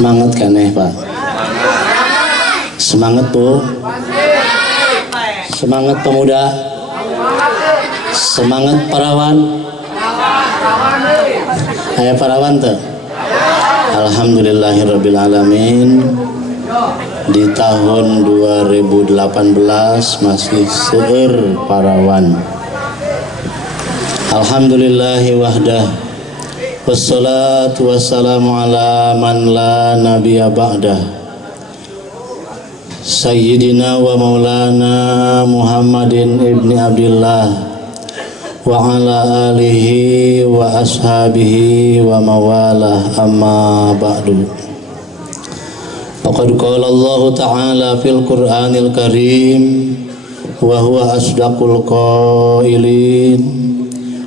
Semangat kan Pak? Semangat Bu. Semangat pemuda. Semangat parawan. Aya parawan tuh. Alhamdulillahirabbil alamin. Di tahun 2018 masih seueur parawan. Alhamdulillahi wahdah. Wassalatu wassalamu ala man la nabiyya ba'dah. Sayyidina wa maulana Muhammadin ibni Abdillah wa ala alihi wa ashabihi wa mawalah, amma ba'du. Faqad qala Allah ta'ala fil Qur'anil Karim wa huwa asdaqul qailin.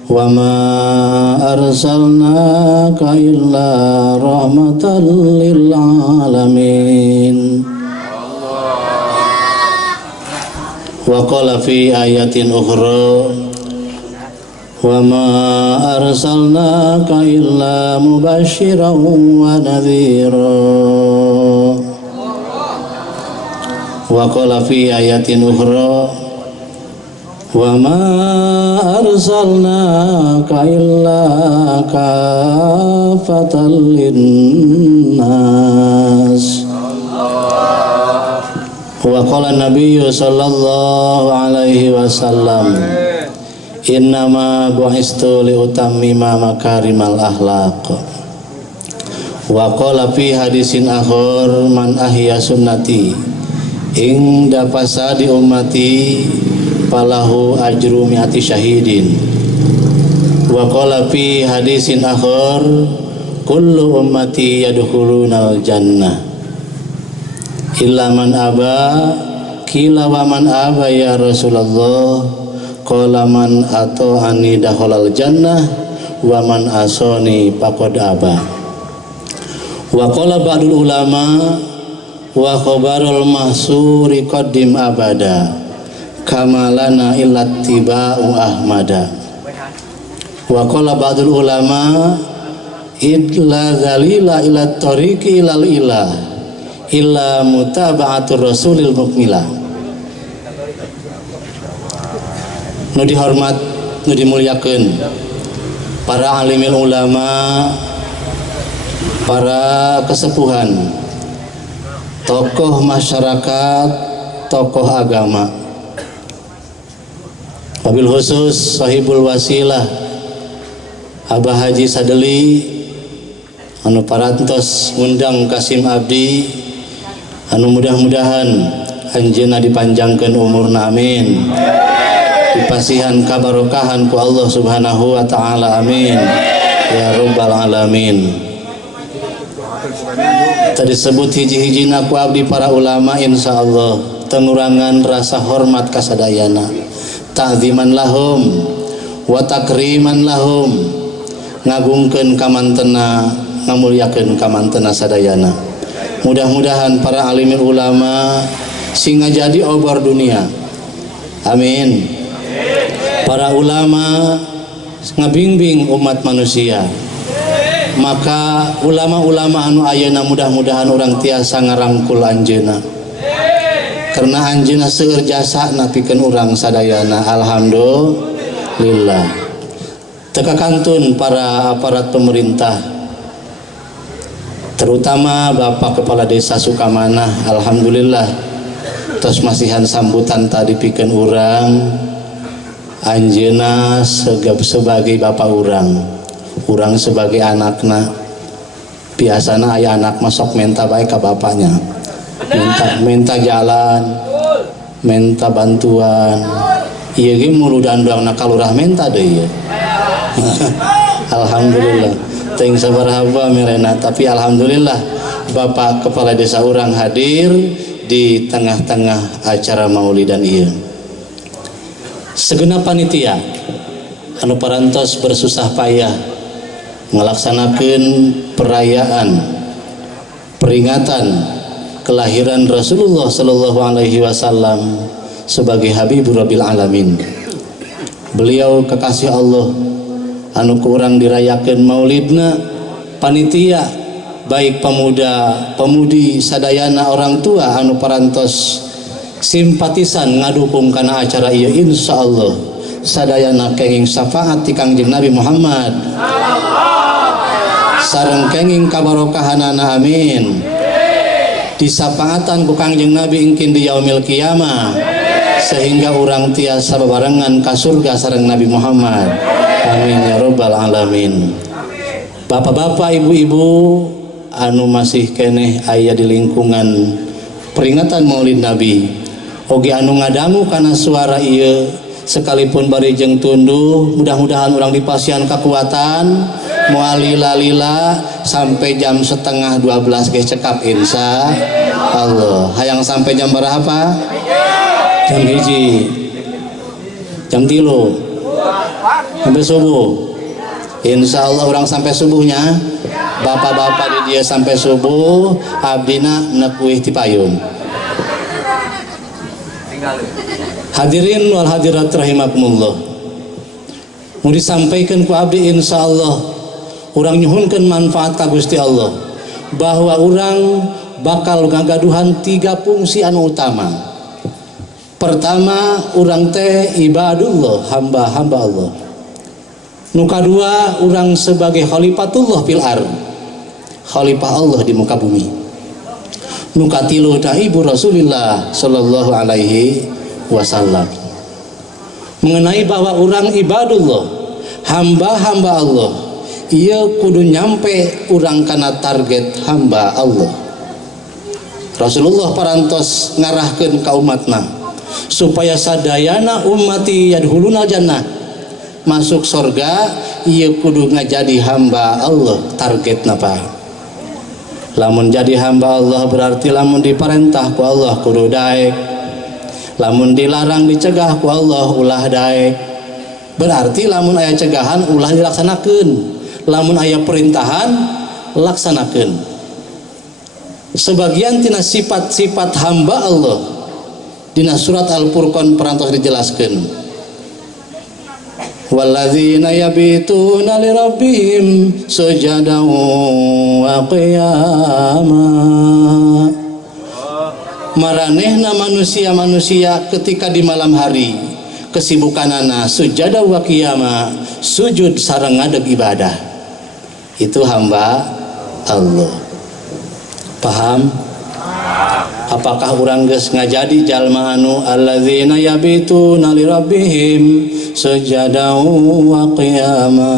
Wa ma arsalnaka illa rahmatan lil alamin. Wa qala fi ayatin ukhra wa ma arsalnaka illa mubasysyiran wa nadhira. Wa qala fi ayatin ukhra wa ma arsalnaka illa kafatan linnas. Wa qala nabiyyu sallallahu alaihi wasallam innama bu'istu liutammima makarimal akhlaq. Wa qala fi hadisin akhar man ahya sunnati ing dapasa di ummati falahu ajru mi'ati syahidin. Wa qala fi hadisin akhar kullu ummati yadkhulunal jannah illa man aba. Qila wa man aba ya Rasulullah? Qala man ata'ani dakhalal jannah wa man asani faqad aba. Wa qala ba'dul ulama wa khabarul mahsuri qaddim abada kamalana illat tiba'u ahmada. Wa qala ba'dul ulama idla zalila ilat tariqi ilal ilah illa mutaba'atur rasulil mukmila. Nu dihormat, nu dimuliakeun para alimil ulama, para kesepuhan, tokoh masyarakat, tokoh agama, wabil khusus sahibul wasilah Abah Haji Sadeli anu parantos ngundang Kasim Abdi, anu mudah-mudahan anjeunna dipanjangkeun umurna, amin. Dipasihan kabarokahan ku Allah subhanahu wa ta'ala, amin ya rabbal alamin. Tadi sebut hiji-hijina ku abdi para ulama, insyaallah tengurangan rasa hormat kasadayana, ta'ziman lahum wa takriman lahum, ngagungkeun kamantena, ngamuliakeun kamantena sadayana. Mudah-mudahan para alimul ulama singa jadi obor dunia, amin. Para ulama ngabimbing umat manusia, maka ulama-ulama anu ayeuna mudah-mudahan orang tiasa ngarangkul anjeunna, karena anjeunna seueur jasana pikeun urang sadayana. Alhamdulillah. Teka kantun para aparat pemerintah, terutama Bapak Kepala Desa Sukamanah, alhamdulillah tos masihan sambutan tadi pikeun urang. Anjeunna sebagai bapak urang sebagai anakna. Biasana aya anak masuk minta baik ke bapaknya, minta jalan, minta bantuan. Ieu ge mulu dandangna ka lurah minta deui. Alhamdulillah teuing sabaraha mirena, tapi alhamdulillah Bapak Kepala Desa urang hadir di tengah-tengah acara maulidan ieu. Segenap panitia anu parantos bersusah payah ngelaksanakeun perayaan peringatan kelahiran Rasulullah sallallahu alaihi wasallam sebagai Habibur Rabbil Alamin. Beliau kekasih Allah anu kurang dirayakeun maulidna, panitia baik pemuda pemudi sadayana orang tua anu parantos simpatisan ngadukung kana acara ieu insyaallah sadayana kenging syafaat ti Kangjeng Nabi Muhammad sareng kenging kabarokahanana amin disapaatan ku Kangjeng Nabi ingkin di yaumil qiyamah sehingga orang tiasa bebarengan ka surga sareng Nabi Muhammad amin ya rabbal alamin. Bapak-bapak ibu-ibu anu masih keneh aya di lingkungan peringatan Maulid Nabi oge anu ngadangu kana suara ieu sekalipun bari jeung tunduh mudah-mudahan urang dipasihan kekuatan moal lila-lila sampai jam setengah 12 ge cekap insya Allah. Hayang sampai jam berapa? Jam hiji, jam 3 sampai subuh. Insya Allah orang sampai subuhnya. Bapak-bapak di dia sampai subuh abdina nekuih ti payung. Hadirin wal hadirat rahimakumullah, mau disampaikan ku abdi insya Allah orang nyuhunkeun manfaat ka Gusti Allah bahwa orang bakal ngagaduhan 3 fungsi anu utama. Pertama, orang teh ibadullah, hamba-hamba Allah. Nu kadua, orang sebagai khalifatullah fil ard, khalifah Allah di muka bumi. Nu katilu ibu Rasulullah sallallahu alaihi wasallam mengenai bahwa orang ibadullah, hamba-hamba Allah, ia kudu nyampe orang kana target hamba Allah. Rasulullah parantos ngarahkeun ka umatna supaya sadayana ummati yadkhuluna jannah masuk surga ieu kudu ngajadi hamba Allah. Targetna apa? Lamun jadi hamba Allah berarti lamun diperintah ku Allah kudu daek, lamun dilarang dicegah ku Allah ulah daek. Berarti lamun aya cegahan ulah dilaksanakeun, lamun aya perintahan laksanakeun. Sebagian tina sifat-sifat hamba Allah dina surat Al-Furqan parantos dijelaskeun. Walladzina yabituna lirabbihim sujadan wa qiyama. Maranehna manusia-manusia ketika di malam hari kesibukanana sujada wa qiyama, sujud sareng ngadeg ibadah. Itu hamba Allah. Paham? Apakah urang geus ngajadi jalma anu alladzina yabituna lirabbihim sujadan wa qiyama?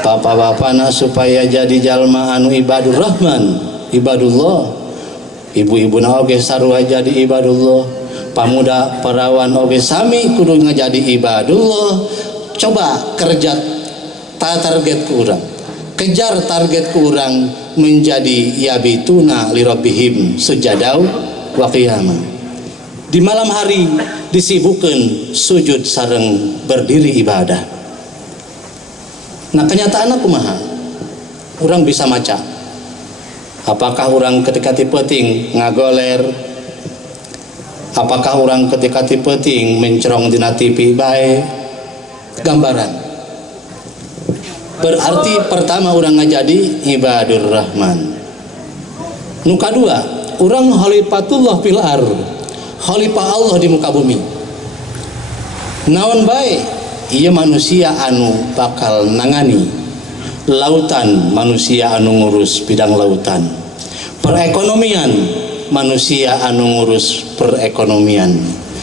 Bapak-bapana supaya jadi jalma anu ibadur rahman, ibadullah. Ibu-ibuna oge sarua jadi ibadullah. Pamuda perawan oge sami kudu ngajadi ibadullah. Coba kerja target ku urang, kejar target ku urang menjadi yabituna lirabbihim sujadau wa qiyama. Di malam hari disibukkan sujud sareng berdiri ibadah. Nah kenyataan kumaha? Urang bisa maca. Apakah orang ketika tipeting ngagoler? Apakah orang ketika tipeting mencerong dina TV bae? Gambaran. Berarti pertama orang ngajadi ibadur rahman. Nu kadua, orang khalifatullah fil ard, khalifah Allah di muka bumi. Naon bae ieu manusia anu bakal nangani lautan, manusia anu ngurus bidang lautan. Perekonomian, manusia anu ngurus perekonomian.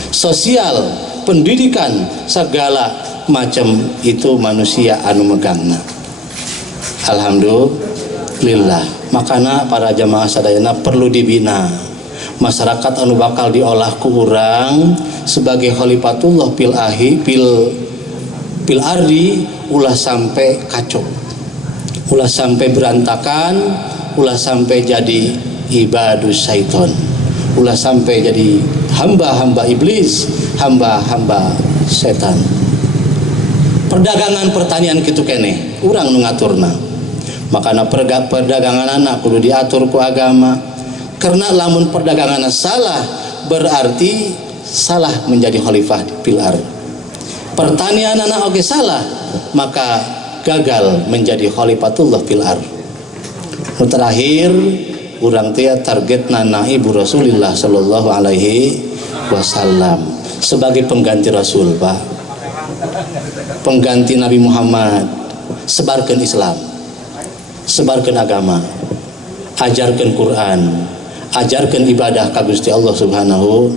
Sosial, pendidikan, segala macam itu manusia anu megangna. Alhamdulillah. Makana para jamaah sadayana perlu dibina. Masyarakat anu bakal diolah ku urang sebagai khalifatullah fil ardi ulah sampai kacau, ulah sampai berantakan, ulah sampai jadi ibadus syaiton, ulah sampai jadi hamba-hamba iblis, hamba-hamba setan. Perdagangan pertanian kitu keneh urang nu ngaturna. Makana perdagangan anak kudu diatur ku agama. Karena lamun perdagangan salah berarti salah menjadi khalifah fil ard. Pertanian anak oge salah, maka gagal menjadi khalifatullah fil ard. Terakhir urang teh targetna ibu Rasulullah sallallahu alaihi wasallam sebagai pengganti Rasul, Pak. Pengganti Nabi Muhammad, sebarkan Islam, sebarkan agama, ajarkan Quran, ajarkan ibadah ka Gusti Allah Subhanahu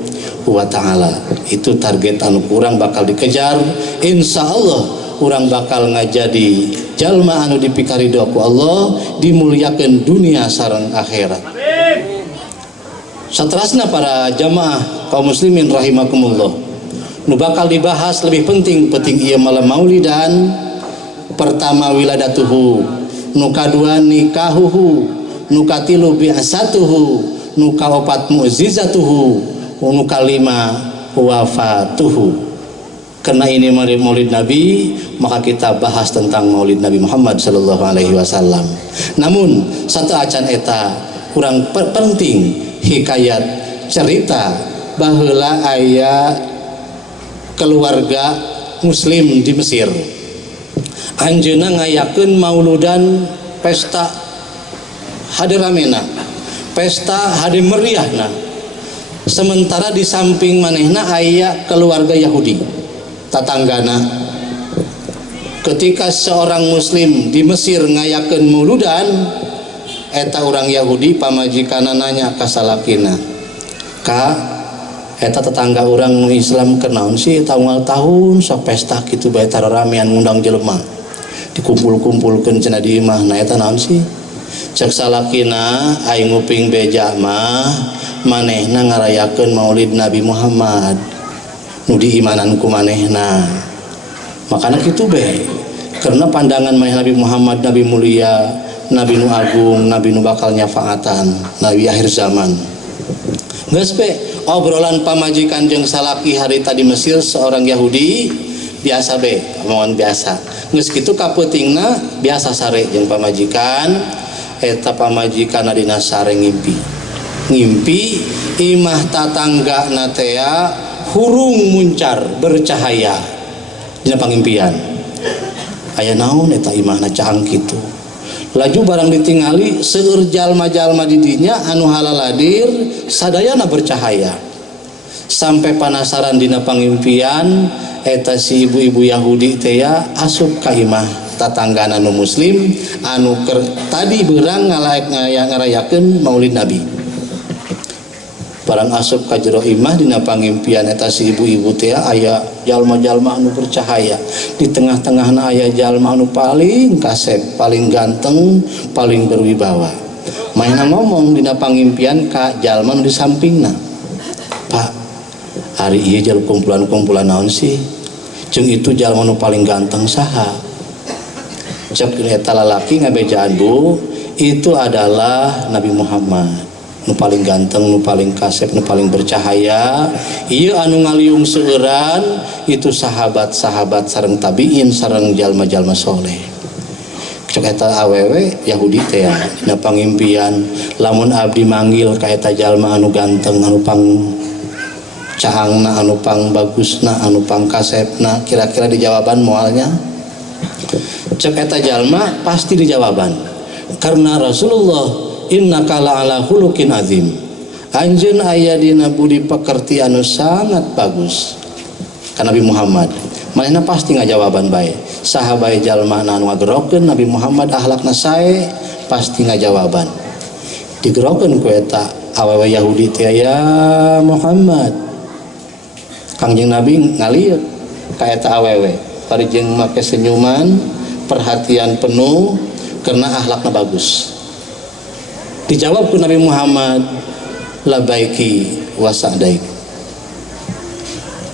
wa taala. Itu target anu kurang bakal dikejar. Insya Allah urang bakal ngajadi jalma anu dipikaridho ku Allah, dimuliakan dunia sareng akhirat. Saterasna para jamaah kaum muslimin rahimakumullah, nu bakal dibahas lebih penting ieu malam maulidan. Pertama wiladatuhu, nu kadua nikahuhu, nu katilu bi'asatuhu, nu kaopat mu'zizatuhu, nu kalima wafatuhu. Karena ini maulid Nabi, maka kita bahas tentang maulid Nabi Muhammad sallallahu alaihi wasallam. Namun satu acan eta kurang penting hikayat cerita baheula aya keluarga muslim di Mesir. Anjeunna ngayakeun mauludan pesta hade ramena, pesta hade meriahna. Sementara di samping manehna aya keluarga Yahudi tatanggana. Ketika seorang muslim di Mesir ngayakeun mauludan, eta orang Yahudi pamajikanna nanya ka salakina, "Ka, eta tetangga orang nu Islam kenaon sih taunggal tahun sok pesta kitu bae tararamean ngundang jelema dikumpul-kumpulkeun cenah di imah, nah eta naon sih?" Cek salakina, "Aing nguping beja mah manehna ngarayakeun maulid Nabi Muhammad nu diimanan ku manehna, makana kitu bae karena pandangan maneh Nabi Muhammad Nabi mulia, Nabi nu agung, Nabi nu bakal nyafaatan, Nabi akhir zaman." Geus pe obrolan pamajikan jeung salaki harita di Mesir seorang Yahudi biasa be, omongan biasa. Geus kitu kapeutingna biasa sare jeung pamajikan, eta pamajikanna dina sare ngimpi imah tatanggana teh hurung muncar bercahaya dina pangimpian. Aya naon eta imahna cahang kitu. Laju barang ditingali seueur jalma-jalma di dinya anu halaladir sadayana bercahaya. Sampai penasaran dina pangimpian, eta si ibu-ibu Yahudi teh asup ka imah tatanggana nu muslim anu tadi beurang ngarayakeun maulid Nabi. Barang asup ka jero imah dina pangimpian eta si ibu-ibu teh aya jalma-jalma anu bercahaya. Di tengah-tengahna aya jalma anu paling kasep, paling ganteng, paling berwibawa. Mainna ngomong dina pangimpian ka jalma anu di sampingna, "Pak, hari ieu jal kumpulan-kumpulan naon sih? Jeung itu jalma anu paling ganteng saha?" Cek eta lalaki ngabejaan, "Bu, itu adalah Nabi Muhammad. Nu paling ganteng, nu paling kasep, nu paling bercahaya. Ieu anu ngaliung seueuran itu sahabat-sahabat sareng tabiin sareng jalma-jalma soleh." Cek eta awewe Yahudi teh dina pangimpian, lamun abdi manggil ka eta jalma anu ganteng, anu pang cahangna, anu pang bagusna, anu pang kasepna, kira-kira dijawaban moalnya? Cek eta jalma pasti dijawaban, karena Rasulullah innaka la'ala khuluqin azim, anjeun aya dina budi pekerti anu sangat bagus ka Nabi Muhammad. Manehna pasti ngajawaban bae. Saha bae jalma anu ngagerokeun Nabi Muhammad akhlakna sae pasti ngajawaban. Digerokeun ku eta awewe Yahudi teh, "Ya Muhammad." Kangjeng Nabi ngalieur ka eta awewe, parijeng make senyuman, perhatian penuh karena akhlakna bagus. Dijawab ku Nabi Muhammad, "Labaiki wa sa'daik."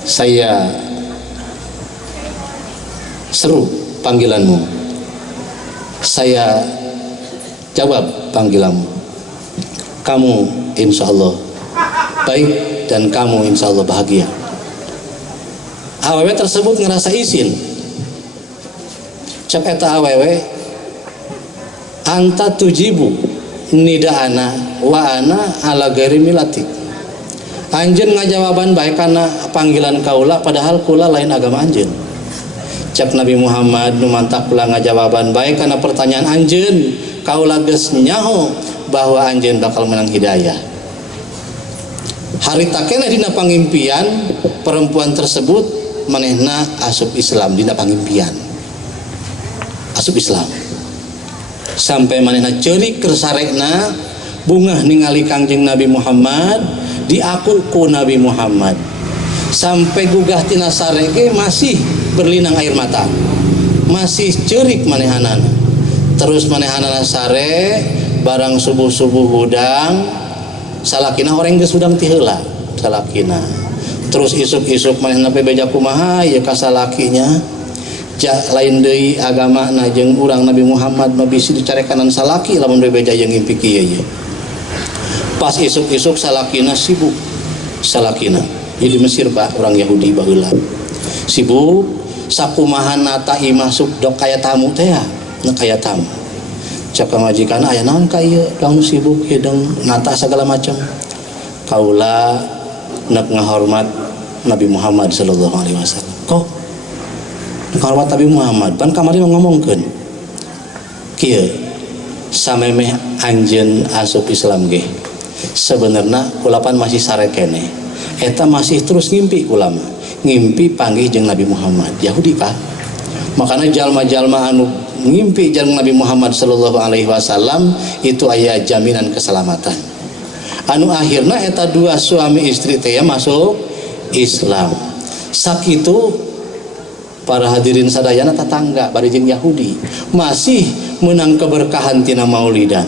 Saya seru panggilanmu, saya jawab panggilanmu. Kamu insya Allah baik dan kamu insya Allah bahagia. Awewe tersebut ngerasa izin. Cek eta awewe, "Anta tujibu nida'ana wa ana ala ghairi milati." Anjeun ngajawaban bae kana panggilan kaula padahal kula lain agama anjeun. Cak Nabi Muhammad nu mantak pulang ngajawaban baik karena pertanyaan anjeun kaula geus nyaho bahwa anjeun bakal menang hidayah. Harita keneh dina pangimpian perempuan tersebut manehna asup Islam dina pangimpian. Asup Islam. Sampai manehna ceurik keur sarekna bungah ningali Kangjeng Nabi Muhammad diaku ku Nabi Muhammad. Sampai gugah tina sarege masih berlinang air mata, masih cerik manehanana. Terus manehanana sare barang subuh-subuh hudang salakina orang geus hudang ti heula salakina. Terus isuk-isuk manehna pe beja kumaha ya ka salakinya lain deui agamana jeung urang Nabi Muhammad mah bisi dicarekanan salaki lamun bebeja jeung ngimpi kieu ye. Pas isuk-isuk salakina sibuk salakina di Mesir Pak orang Yahudi baheula sibuk sakumaha nata ieu masuk dok kaya tamu teh ya na kaya tamu cak majikan aya naon ka ieu kamu sibuk hideung nata segala macam kaula nak ngahormat Nabi Muhammad sallallahu alaihi wasallam kok ngahormat Nabi Muhammad pan kamari ngomongkeun kieu samemeh anjeun asup Islam ge sebenarnya kulapan masih sare keneh eta masih terus ngimpi ulama ngimpi panggih jeung Nabi Muhammad Yahudi Pak. Makanya jalma-jalma anu ngimpi jeung Nabi Muhammad sallallahu alaihi wasallam itu aya jaminan keselamatan. Anu akhirna eta dua suami istri teh masuk Islam. Sakitu para hadirin sadayana tetangga bari jeung Yahudi masih menang keberkahan tina maulidan.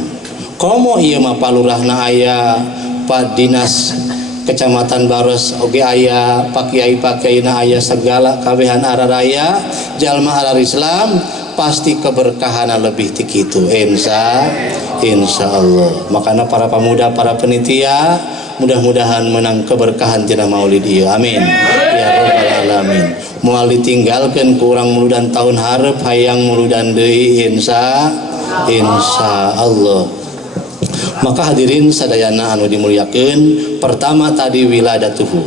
Komo ieu mah palurahna aya Pak Dinas Kecamatan Baros oge aya Pak Kiai-Kiaina aya segala kabehan araraya jalma arar Islam pasti keberkahan lebih ti kitu insyaallah. Makanya para pemuda para penitia mudah-mudahan menang keberkahan tina maulid ieu amin ya rabbal alamin. Moal ditinggalkeun ku urang muludan tahun hareup hayang muludan deui insyaallah. Maka hadirin sadayana anu dimuliakeun, pertama tadi wiladatuhu.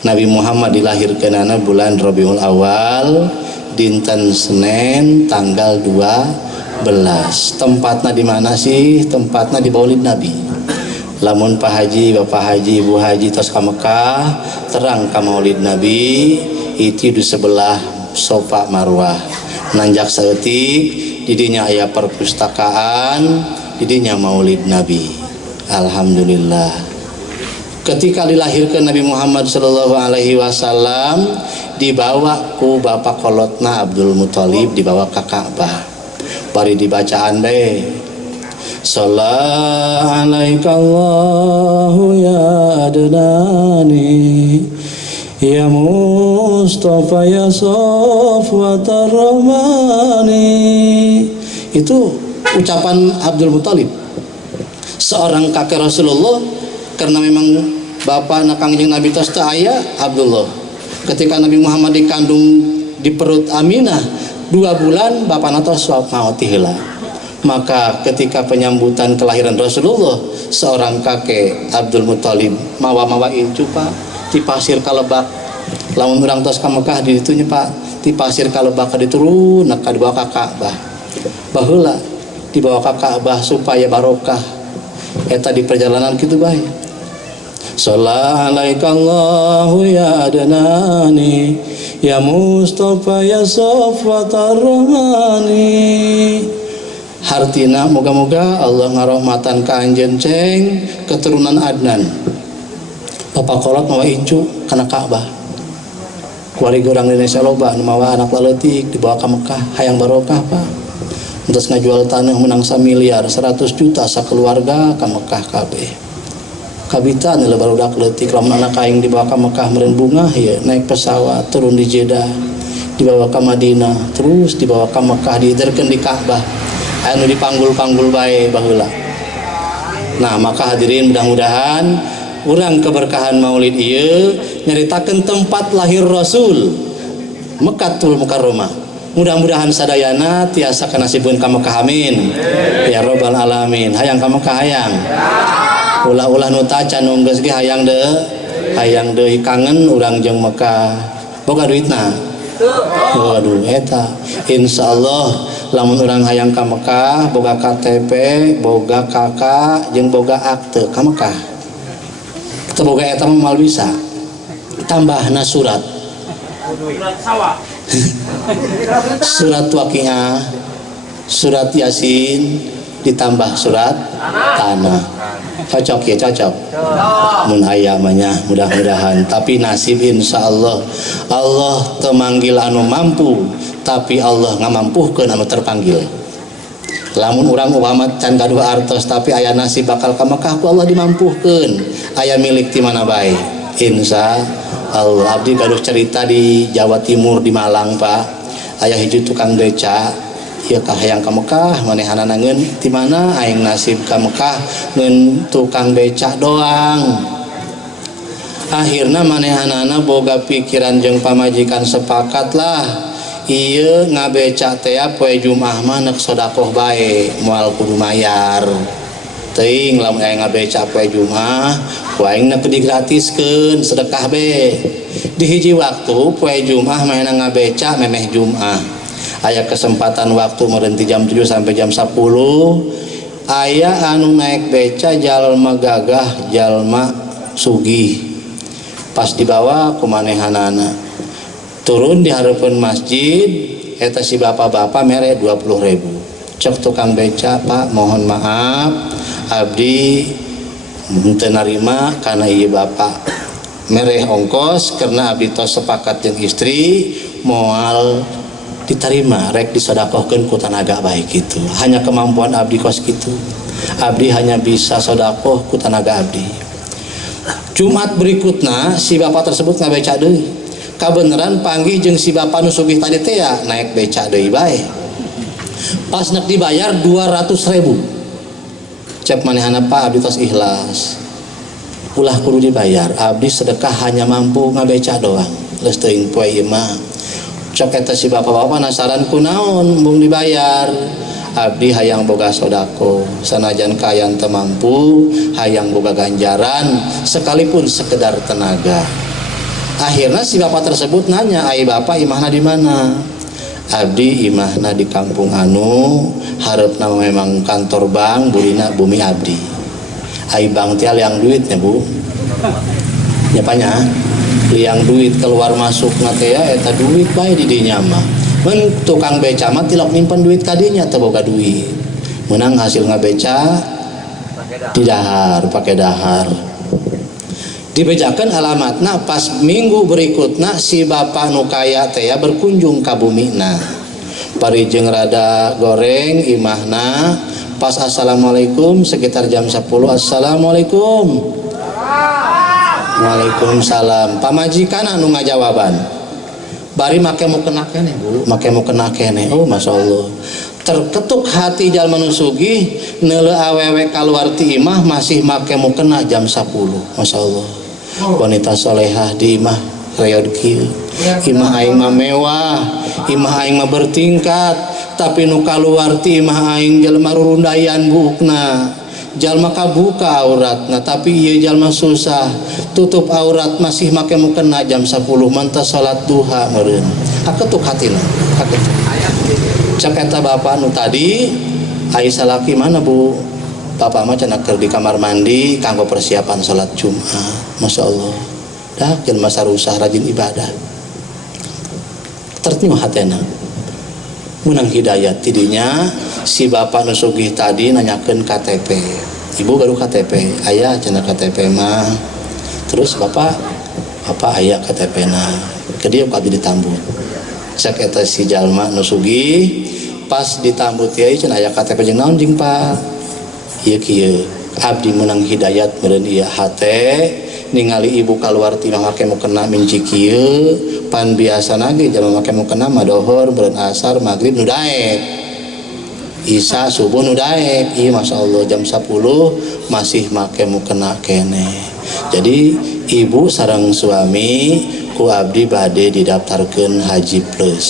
Nabi Muhammad dilahirkeunana bulan Rabiul Awal dinten Senin tanggal 12. Tempatna di mana sih? Tempatna di Maulid Nabi. Lamun Pak Haji, Bapak Haji, Ibu Haji tos ka Mekah, terang ka Maulid Nabi, itu di sebelah Sofa Marwah. Nanjak saeutik di dinya aya perpustakaan didinya Maulid Nabi. Alhamdulillah. Ketika dilahirkan Nabi Muhammad sallallahu alaihi wasallam dibawa ku bapak kolotna Abdul Muthalib dibawa ke Ka'bah. Bari dibacaan deh. Sallallahu alaikallahu ya adnani ya Mustafa ya Safwatar Rahmani. Itu ucapan Abdul Muthalib seorang kakek Rasulullah karena memang bapak Kangjeng Nabi tos teu aya Abdullah. Ketika Nabi Muhammad dikandung di perut Aminah 2 bulan bapana tos maot heula. Maka ketika penyambutan kelahiran Rasulullah seorang kakek Abdul Muthalib mawa-mawa incu Pak di pasir Kalebak lamun urang tos ka Mekah di ditu nya Pak di pasir Kalebak diturun ka dibawa ka Ka'bah baheula dibawa ke Ka'bah supaya barokah eta di perjalanan kitu bae. Sallallahu alaikallahu ya adnani ya Mustafa ya Safwatar Rahmani. Hartina moga-moga Allah ngarahmatan ka anjeun ceng keturunan Adnan. Bapak kolot mawa incu kana Ka'bah. Kuari urang Indonesia loba nu mawa anak leutik dibawa ka Mekah hayang barokah Pak. Terus ngajual tanah menang 1 miliar 100 juta sakeluarga ke Mekah kabeh. Kabitan le barudak leutik lamun anak aing dibawa ke Mekah meureun bunga ya naik pesawat turun di Jeddah dibawa ke Madinah terus dibawa ke Mekah diiderkeun di Ka'bah anu dipanggul-panggul bae baheula. Nah, maka hadirin mudah-mudahan urang keberkahan Maulid ieu nyaritakeun tempat lahir Rasul Mekkatul Mukarramah. Mudah-mudahan sadayana tiasa kanasibun ka Mekah amin ya rabbal alamin. Hayang ka Mekah hayang ulah-ulah nu tacan nu geus ge hayang deui kangen urang jeung Mekah boga duitna Waduh eta insyaallah lamun urang hayang ka Mekah boga KTP boga kakak jeung boga akte ka Mekah teu boga eta mah bisa tambahna surat surat waqiah surat yasin ditambah surat tanah cocok ya cocok mun aya manya mudah-mudahan tapi nasib insyaallah Allah temanggil anu mampu tapi Allah ngamampuhkeun anu terpanggil lamun urang umamat can gaduh artos tapi aya nasib bakal ka Mekah ku Allah dimampuhkeun aya milik ti mana bae insyaallah abdi gaduh cerita di Jawa Timur di Malang Pak aya hiji tukang beca ya kahayang ka Mekah manehanana ngeun ti mana aing nasib ka Mekah ngeun tukang beca doang akhirna manehanana boga pikiran jeung pamajikan sepakat lah ieu ngabeca teh poe Jumaah mah neuk sedekah bae moal kudu mayar teuing lamun aya ngabeca poe Jumaah ku aing neuk digratiskeun sedekah be di hiji waktu poe Jumaah maena ngabeca memeh Jumaah aya kesempatan waktu merenti jam 7 sampai jam 10 aya anu naik beca jalma gagah jalma sugih pas dibawa ku manehanana turun di hareupeun masjid eta si bapak-bapak mere 20.000 cek tukang beca Pak mohon maaf abdi teu narima kana ieu bapak mere ongkos karena abdi tos sepakat jeung istri moal diterima rek disodakohkeun ku tenaga baik itu hanya kemampuan abdi kos gitu abdi hanya bisa sodakoh ku tenaga abdi Jumat berikutna si bapak tersebut ngabeca deui kabeneran panggih jeung si bapak nu sugih tadi teh ya naik beca deui bae pas neuk dibayar 200.000 cek manehana Pak abdi tos ikhlas ulah kudu dibayar abdi sedekah hanya mampu ngabeca doang geus teuing poe ieu mah cok eta si bapak-bapak nasaran kunaon bung dibayar abdi hayang boga sodako sanajan kayan teu mampu hayang boga ganjaran sekalipun sekedar tenaga akhirnya si bapak tersebut nanya ai bapak imahna di mana abdi imahna di kampung anu hareupna memang kantor bank burina bumi abdi ai bank teh yang duitnya bu nyapanya liang duit keluar masuk teh ya eta duit bae di dinya mah mun tukang beca mah tilok nyimpen duit kadinya teu boga duit menang hasil ngabeca di dahar pake dahar dibejakeun alamatna pas minggu berikutna si bapak nu kaya teh ya berkunjung ka bumina parijeng rada goreng imahna pas assalamualaikum sekitar jam 10 assalamualaikum Waalaikumsalam pamajikan anu ngajawaban bari make mau kena kene bu make mau kena kene oh masya Allah terketuk hati jalma nu sugih neuleuh awewe kaluar ti imah masih make mau kena jam 10 masya Allah wanita solehah di imah reod kieu imah aing mah mewah imah aing mah bertingkat tapi nu kaluar ti imah aing jalma rurundayan buukna jalma kabuka auratna tapi ieu jalma susah tutup aurat masih make mukena jam 10 mantah salat duha meureun haketuk hatina haketuk cek eta bapak nu tadi ai salaki mana bu bapak mah cenah keur di kamar mandi kanggo persiapan salat Jumat masyaallah dah jalma sarusah rajin ibadah tertib hatena menang hidayat tidinya si bapak nu sugih tadi nanyakeun KTP ibu gaduh KTP aya cenah KTP mah terus bapak aya KTP na ke dieu ka ditambut cek eta si jalma nu sugih pas ditambut ieu cenah aya KTP jeung naon jeung Pak ieu kieu abdi menang hidayat meureun ieu hate ningali ibu kaluar ti make mukena minci kieu pan biasana ge jalma make mukena mah dohor beureun asar magrib nu daek Isya subuh nu daek ieu masyaallah jam 10 masih make mukena kene jadi ibu sareng suami ku abdi bade didaftarkeun Haji Plus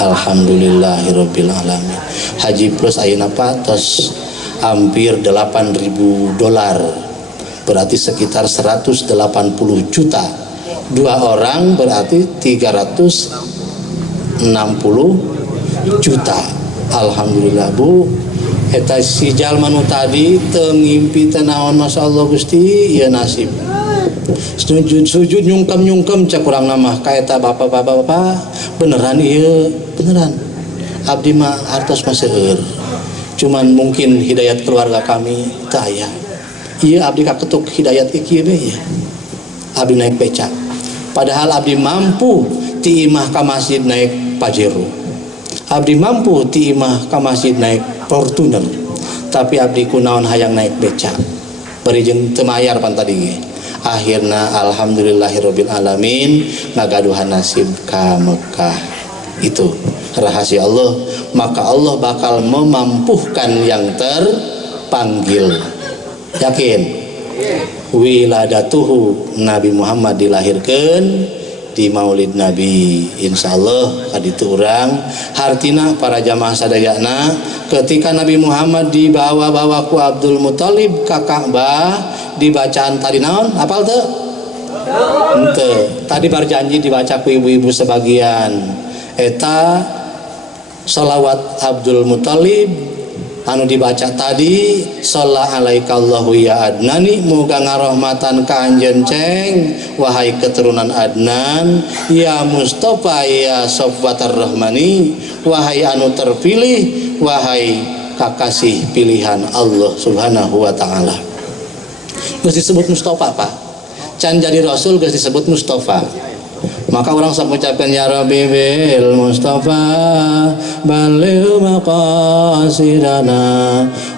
alhamdulillahirabbil alamin Haji Plus ayeuna Pak tos hampir $8.000 berarti sekitar 180 juta 2 orang berarti 300 60 juta. Alhamdulillah Bu, eta si jalma nu tadi teu ngimpi teh naon, masyaallah Gusti, ieu nasib. Sujud nyungkem cek urang nama ka eta bapak-bapak, beneran ieu, beneran. Abdi mah artos mah seueur. Cuman mungkin hidayat keluarga kami teu aya. Ieu abdi kaketuk hidayat ieu we ya. Abdi naik beca. Padahal abdi mampu ti imah ka masjid naik Pajero. Abdi mampu ti imah ka masjid naik Fortuner. Tapi abdi kunaon hayang naik beca. Bari jeung teu mayar pan tadi ge. Akhirna alhamdulillahirabbil alamin ngagaduhan nasib ka Mekah. Itu rahasia Allah. Maka Allah bakal memampuhkan yang terpanggil. Yakin? Wiladatuhu, Nabi Muhammad dilahirkan di Maulid Nabi, insyaallah kaditu urang hartina para jamaah sadayana ketika Nabi Muhammad dibawa-bawa ku Abdul Muthalib ka Ka'bah dibacaan tadi naon apal teu? Henteu. Tadi berjanji dibaca ku ibu-ibu sebagian eta sholawat Abdul Muthalib anu dibaca tadi, shollallahu alaikallahu ya Adnani, muga ngarohmatan ka anjeun ceng wahai keturunan Adnan, ya Mustafa ya Sofwatar Rahmani, wahai anu terpilih, wahai kakasih pilihan Allah subhanahu wa ta'ala. Geus disebut Mustafa Pak, can jadi Rasul geus disebut Mustafa. Maka orang sok mengucapkan ya Rabbi bil Mustafa baligh maqasidana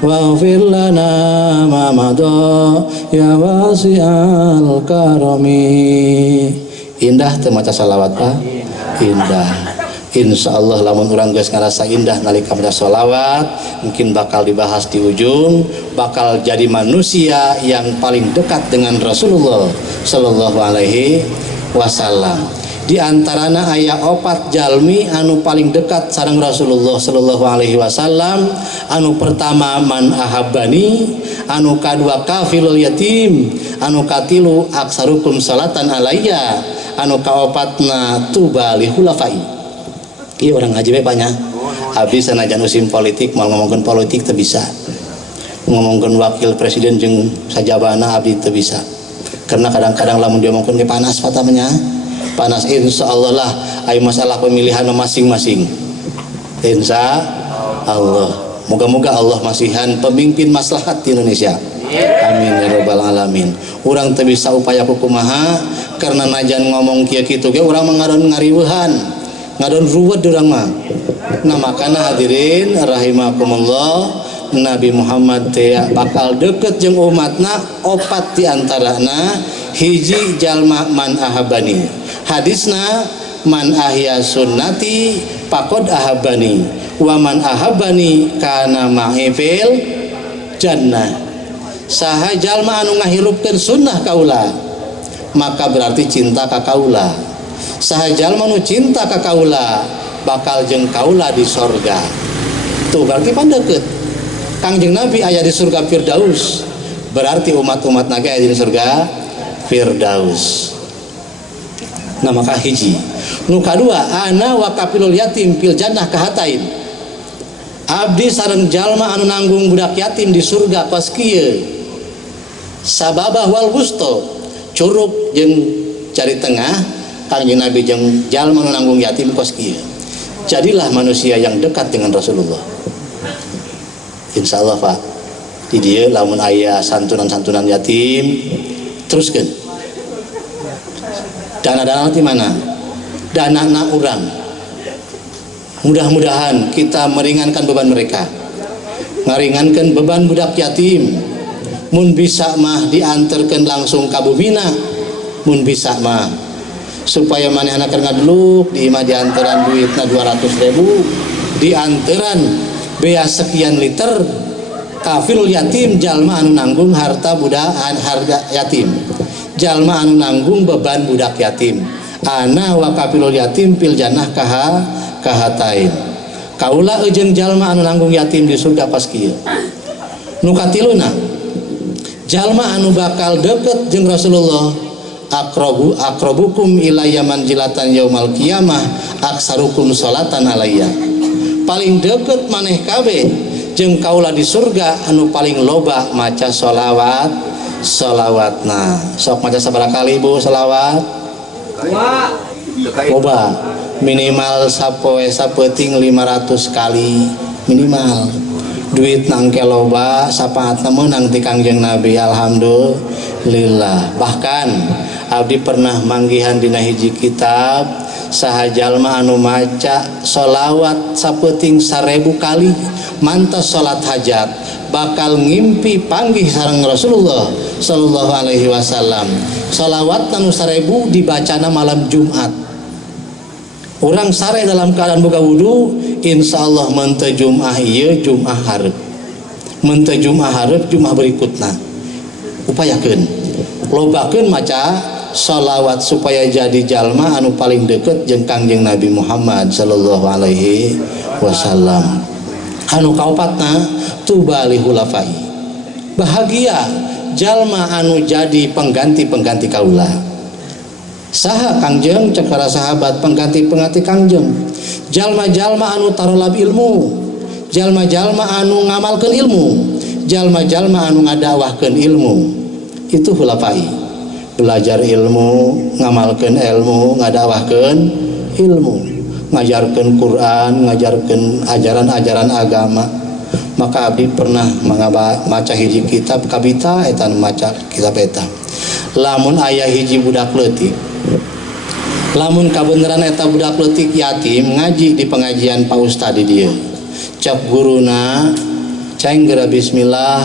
waghfir lana ma madha ya wasi'al karami. Indah teu maca salawat Pak? Indah. Insyaallah lamun urang geus ngarasa indah nalika maca salawat, mungkin bakal dibahas di ujung, bakal jadi manusia yang paling dekat dengan Rasulullah sallallahu alaihi wasallam. Di antarana aya opat jalmi anu paling dekat sareng Rasulullah sallallahu alaihi wasallam. Anu pertama man ahabbani, anu kadua kafilul yatim, anu katilu aksarukum salatan alayya, anu kaopatna tuba li hulafai. Ieu orang ngaji we banyak. Habis sanajan musim politik mau ngomongkeun politik teu bisa. Ngomongkeun wakil presiden jeung sajabana abdi teu bisa. Karena kadang-kadang lamun dia ngomongkeun ge panas patamanya. Panas, insya Allah lah ay masalah pemilihan masing-masing, insya Allah. Moga-moga Allah masihan pemimpin maslahat di Indonesia, amin ya rabbal alamin. Urang teu bisa upaya kumaha karena najan ngomong kieu kitu ge urang ngaron ngariweuhan, ngaron ruwet urang mah. Nah makana hadirin rahimakumullah, Nabi Muhammad teh bakal deket jeung umatna opat di antarana hiji jalma man ahabani. Hadisna man ahya sunnati faqad ahabani wa man ahabani kana ma'ifil jannah. Saha jalma anu ngahirupkeun sunnah kaula maka berarti cinta ka kaula. Saha jalma nu cinta ka kaula bakal jeung kaula di sorga. Tuh berarti pandeukeut. Kangjeng Nabi aya di surga Firdaus, berarti umat-umat nabi aya di surga Firdaus. Nah maka hiji. Nu kadua ana wa kafilul yatim fil jannah kahatain. Abdi sareng jalma anu nanggung budak yatim di surga pas kieu. Sababah wal wusta, curug jeung cari tengah Kangjeng Nabi jeung jalma anu nanggung yatim pas kieu. Jadilah manusia yang dekat dengan Rasulullah. Insyaallah Pak. Di dieu lamun aya santunan-santunan yatim teruskeun. Dana-dana di mana? Dana urang. Mudah-mudahan kita meringankan beban mereka. Ngaringankan beban budak yatim. Mun bisa mah diantarkan langsung ka Bumina. Mun bisa mah supaya manehna keur ngadluk di imah diantaran duitna 200.000, diantaran bea sekian liter kafilul yatim jalma anu nanggung harta budak harga yatim. Jalma anu nanggung beban budak yatim. Ana wa kafilul yatim fil jannah kahatain. Kaula jeung jalma anu nanggung yatim di surga pas kieu. Nu katiluna jalma anu bakal deket jeung Rasulullah akrobukum ilayya manjilatan yaumal qiyamah aksarukum sholatan alayya. Paling deket maneh kabeh jeung kaula di surga anu paling loba maca sholawatna. Sok maca sabaraha kali Bu sholawat? Loba minimal sapoe sapeting 500 kali minimal. Duit nangke loba sapaatna meunang ti Kangjeng Nabi, alhamdulillah. Bahkan abdi pernah manggihan dina hiji kitab saha jalma anu maca sholawat sapeting 1000 kali mantos salat hajat bakal ngimpi panggih sareng Rasulullah sallallahu alaihi wasallam. Sholawat anu 1000 dibacana malam Jumat. Orang sare dalam keadaan boga wudu, insyaallah menteu Jumat ieu Jumat hareup. Menteu Jumat hareup Jumat berikutna. Upayakeun. Lobakeun maca sholawat supaya jadi jalma anu paling deket jeung Kangjeng Nabi Muhammad sallallahu alaihi wasallam. Anu kaopatna tubali hulafai. Bahagia jalma anu jadi pengganti kaula. Saha Kangjeng cek para sahabat pengganti Kangjeng, jalma-jalma anu tarolab ilmu, jalma-jalma anu ngamalkeun ilmu, jalma-jalma anu ngadawahkeun ilmu. Itu hulafai. Belajar ilmu, ngamalkeun ilmu, ngadawahkeun ilmu, ngajarkeun Quran, ngajarkeun ajaran-ajaran agama. Maka abdi pernah maca hiji kitab kabita eta maca kitab eta. Lamun ayah hiji budak leutik, lamun kabeneran eta budak leutik yatim ngaji di pengajian Pak Ustad di dieu, cek guruna ceng geura bismillah,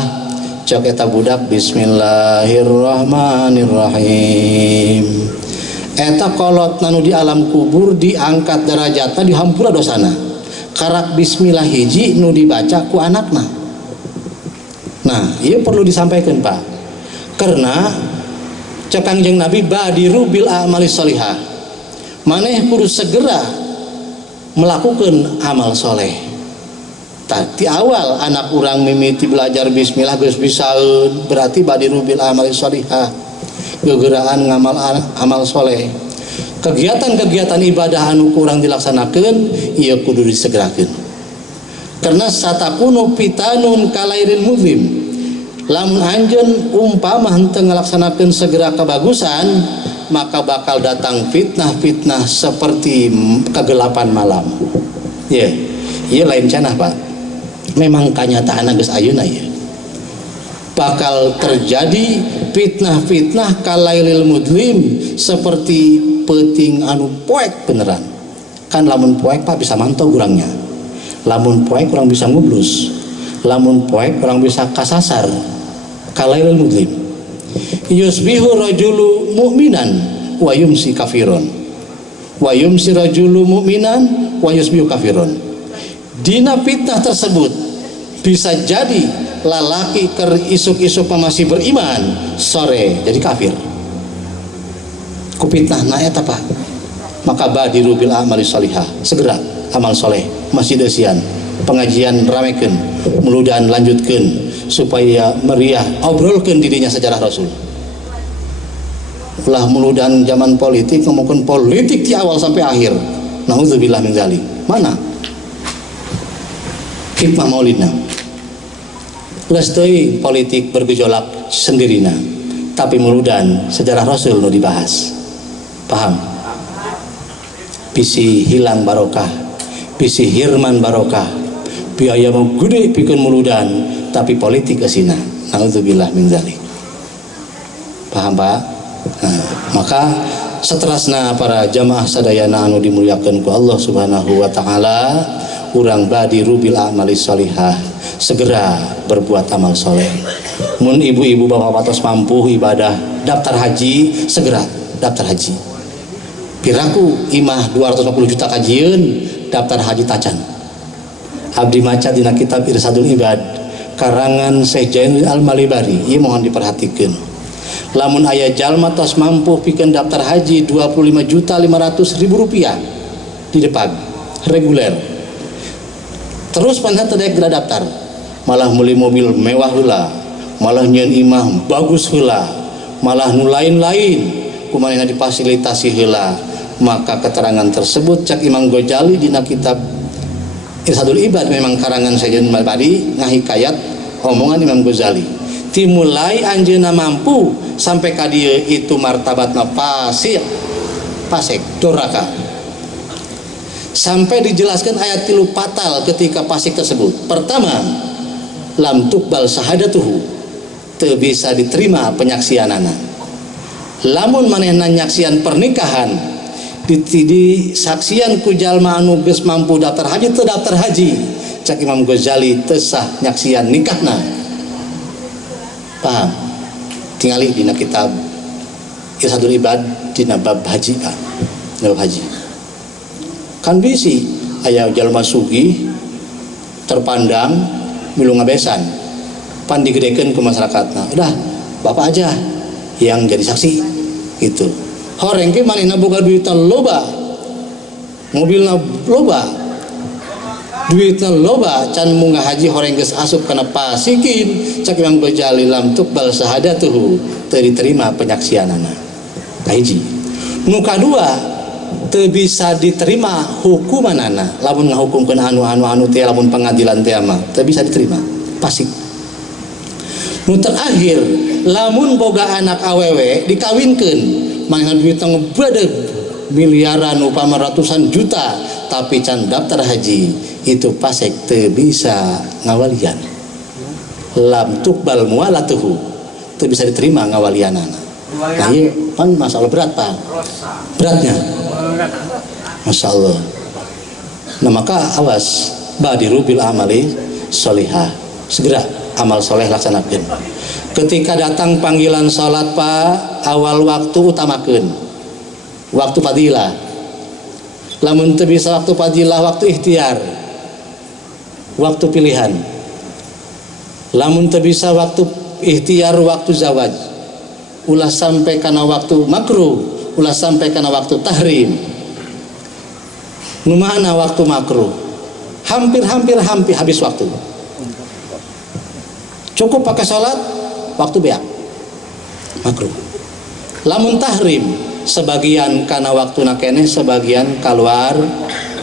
cek eta budak bismillahirrahmanirrahim. Eta kolot nanu di alam kubur diangkat derajatna dihampura dosana karak bismillah hiji nu dibaca ku anakna. Nah ieu perlu disampaikan Pak, karena cek Kangjeng Nabi badiru bil amali sholihah, maneh kudu segera melakukan amal soleh. Ti awal anak urang mimiti belajar bismillah geus bisaeun, berarti badiru bil amali sholihah, gegeraan ngamal amal soleh. Kegiatan-kegiatan ibadah anu kurang dilaksanakeun ieu kudu disegerakeun. Karena satakunu pitanun kalairil muzlim. Lamun anjeun umpama henteu ngalaksanakeun segera kebagusan, maka bakal datang fitnah-fitnah seperti kegelapan malam. Ya, ieu lain cenah Pak. Memang kanyataanna geus ayeuna ieu. Bakal terjadi fitnah-fitnah kalailil mudlim seperti peuting anu poek beneran. Kan lamun poek Pak bisa mantau urangnya. Lamun poek urang bisa ngublus. Lamun poek urang bisa kasasar. Kalailul mudlim yusbihu rajulu mu'minan wa yumsi kafiron wa yumsi rajulu mu'minan wa yusbihu kafiron. Dina fitnah tersebut bisa jadi lalaki keur isuk-isuk masih beriman, sore jadi kafir ku fitnah na eta Pak. Maka badiru bil amali sholihah, segera amal soleh, masih desian pengajian ramekeun, mudah-mudahan lanjutkeun supaya meriah obrolkeun dirinya sejarah Rasul. Ulah mudah-mudahan zaman politik ngomongkeun politik di awal sampai akhir. Nauzubillah min dzalik. Mana hikmah maulidna? Leus teuing politik bergejolak sendirina, tapi mudah-mudahan sejarah Rasul nu dibahas. Paham? Bisi hilang barokah, bisi hirman barokah. Biaya mau gede pikeun muludan tapi politik kesina. Nauzubillah min dzalik. Paham Pak? Nah, maka seterusna para jamaah sadayana anu dimuliakeun ku Allah Subhanahu wa taala, urang badiru bil amali sholihah, segera berbuat amal soleh. Mun ibu-ibu bapak-bapak tos mampu ibadah daftar haji, segera daftar haji. Piraku imah 250 juta kajieun daftar haji tacan. Abdi maca dina kitab Irsadul Ibad karangan Syekh Jainul Al-Malibari, ieu mohon diperhatikeun. Lamun aya jalma tos mampu pikeun daftar haji 25.500.000 rupiah di depan reguler. Terus panha teu daek daftar, malah meuli mobil mewah heula, malah nyieun imah bagus heula, malah nu lain-lain, kumanehna difasilitasi heula. Maka keterangan tersebut cak Imam Ghazali dina kitab Irsadul Ibad, memang karangan Sayyidina Badi ngahikayat omongan Imam Ghazali. Timulai anjeunna mampu sampai ka dieu itu martabatna fasik duraka. Sampai dijelaskan ayat 3 fatal ketika fasik tersebut. Pertama, lam tuqbal syahadatuhu, teu bisa diterima penyaksianana. Lamun manehna nyaksian pernikahan di saksian ku jalma anu geus mampu daftar haji teu daftar haji, cak Imam Ghazali teu sah nyaksian nikahna. Paham? Tingali dina kitab Irsadul Ibad dina bab haji kan. Bab haji. Kan bisi aya jalma sugih terpandang milu ngabesan. Pan digedekeun ku masyarakatna. Udah, Bapak aja yang jadi saksi gitu. Horeng ke manehna boga duitna loba, mobilna loba, duitna loba, can munggah haji horeng geus asup kana pasikin, cak Imam Ghazali lam tuqbal syahadatuhu, teu diterima penyaksianana. Kahiji. Nu kadua, teu bisa diterima hukumanana, lamun ngahukumkeun anu teh lamun pengadilan teh mah teu bisa diterima, pasik. Nu terakhir, lamun boga anak awewe dikawinkeun, manehna duitna ngebadeg miliaran upama ratusan juta tapi can daftar haji, itu pasek teu bisa ngawalian. Lam tuqbal mualatuhu, teu bisa diterima ngawalianana. Nah ieu kan masalah berat Pak. Beratnya. Masya Allah. Nah maka awas, badiru bil amali sholihah, segera amal soleh laksanakeun. Ketika datang panggilan sholat Pak, awal waktu utamakeun waktu fadilah. Lamun teu bisa waktu fadilah, waktu ikhtiar, waktu pilihan. Lamun teu bisa waktu ikhtiar, waktu zawaj, ulah sampai kana waktu makruh, ulah sampai kana waktu tahrim. Nu mana waktu makruh hampir habis waktu. Cukup pakai sholat, waktu beak makruh. Lamun tahrim, sebagian kana waktu nakene, sebagian keluar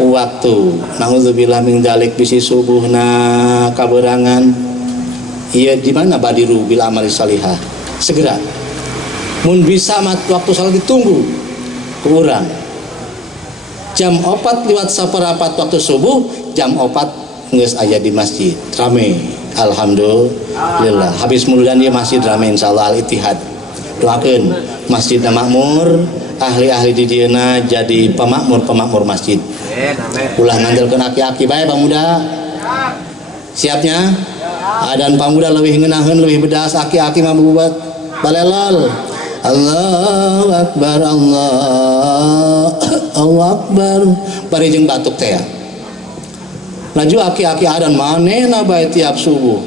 waktu. Nauzubillah min dzalik, bisi subuhna kaberangan. Iya di mana badiru bil amali salihah, segera. Mun bisa waktu salat ditunggu kurang. Jam 4 lewat saperapat waktu subuh, jam 4 geus aya di masjid rame. Alhamdulillah, habis muludan dia masjid rame insyaallah Al-Ittihad. Doakeun masjidna makmur, ahli-ahli di dieuna jadi pemakmur masjid. Ulah ngandelkeun aki-aki bae pamuda. Siapnya? Adan pamuda leuwih ngeunaheun, leuwih bedas, aki-aki mah buat balelol. Allahu Akbar, Allahu Akbar. Bari jeung batuk teh. Laju aki-aki adan manehna bae tiap subuh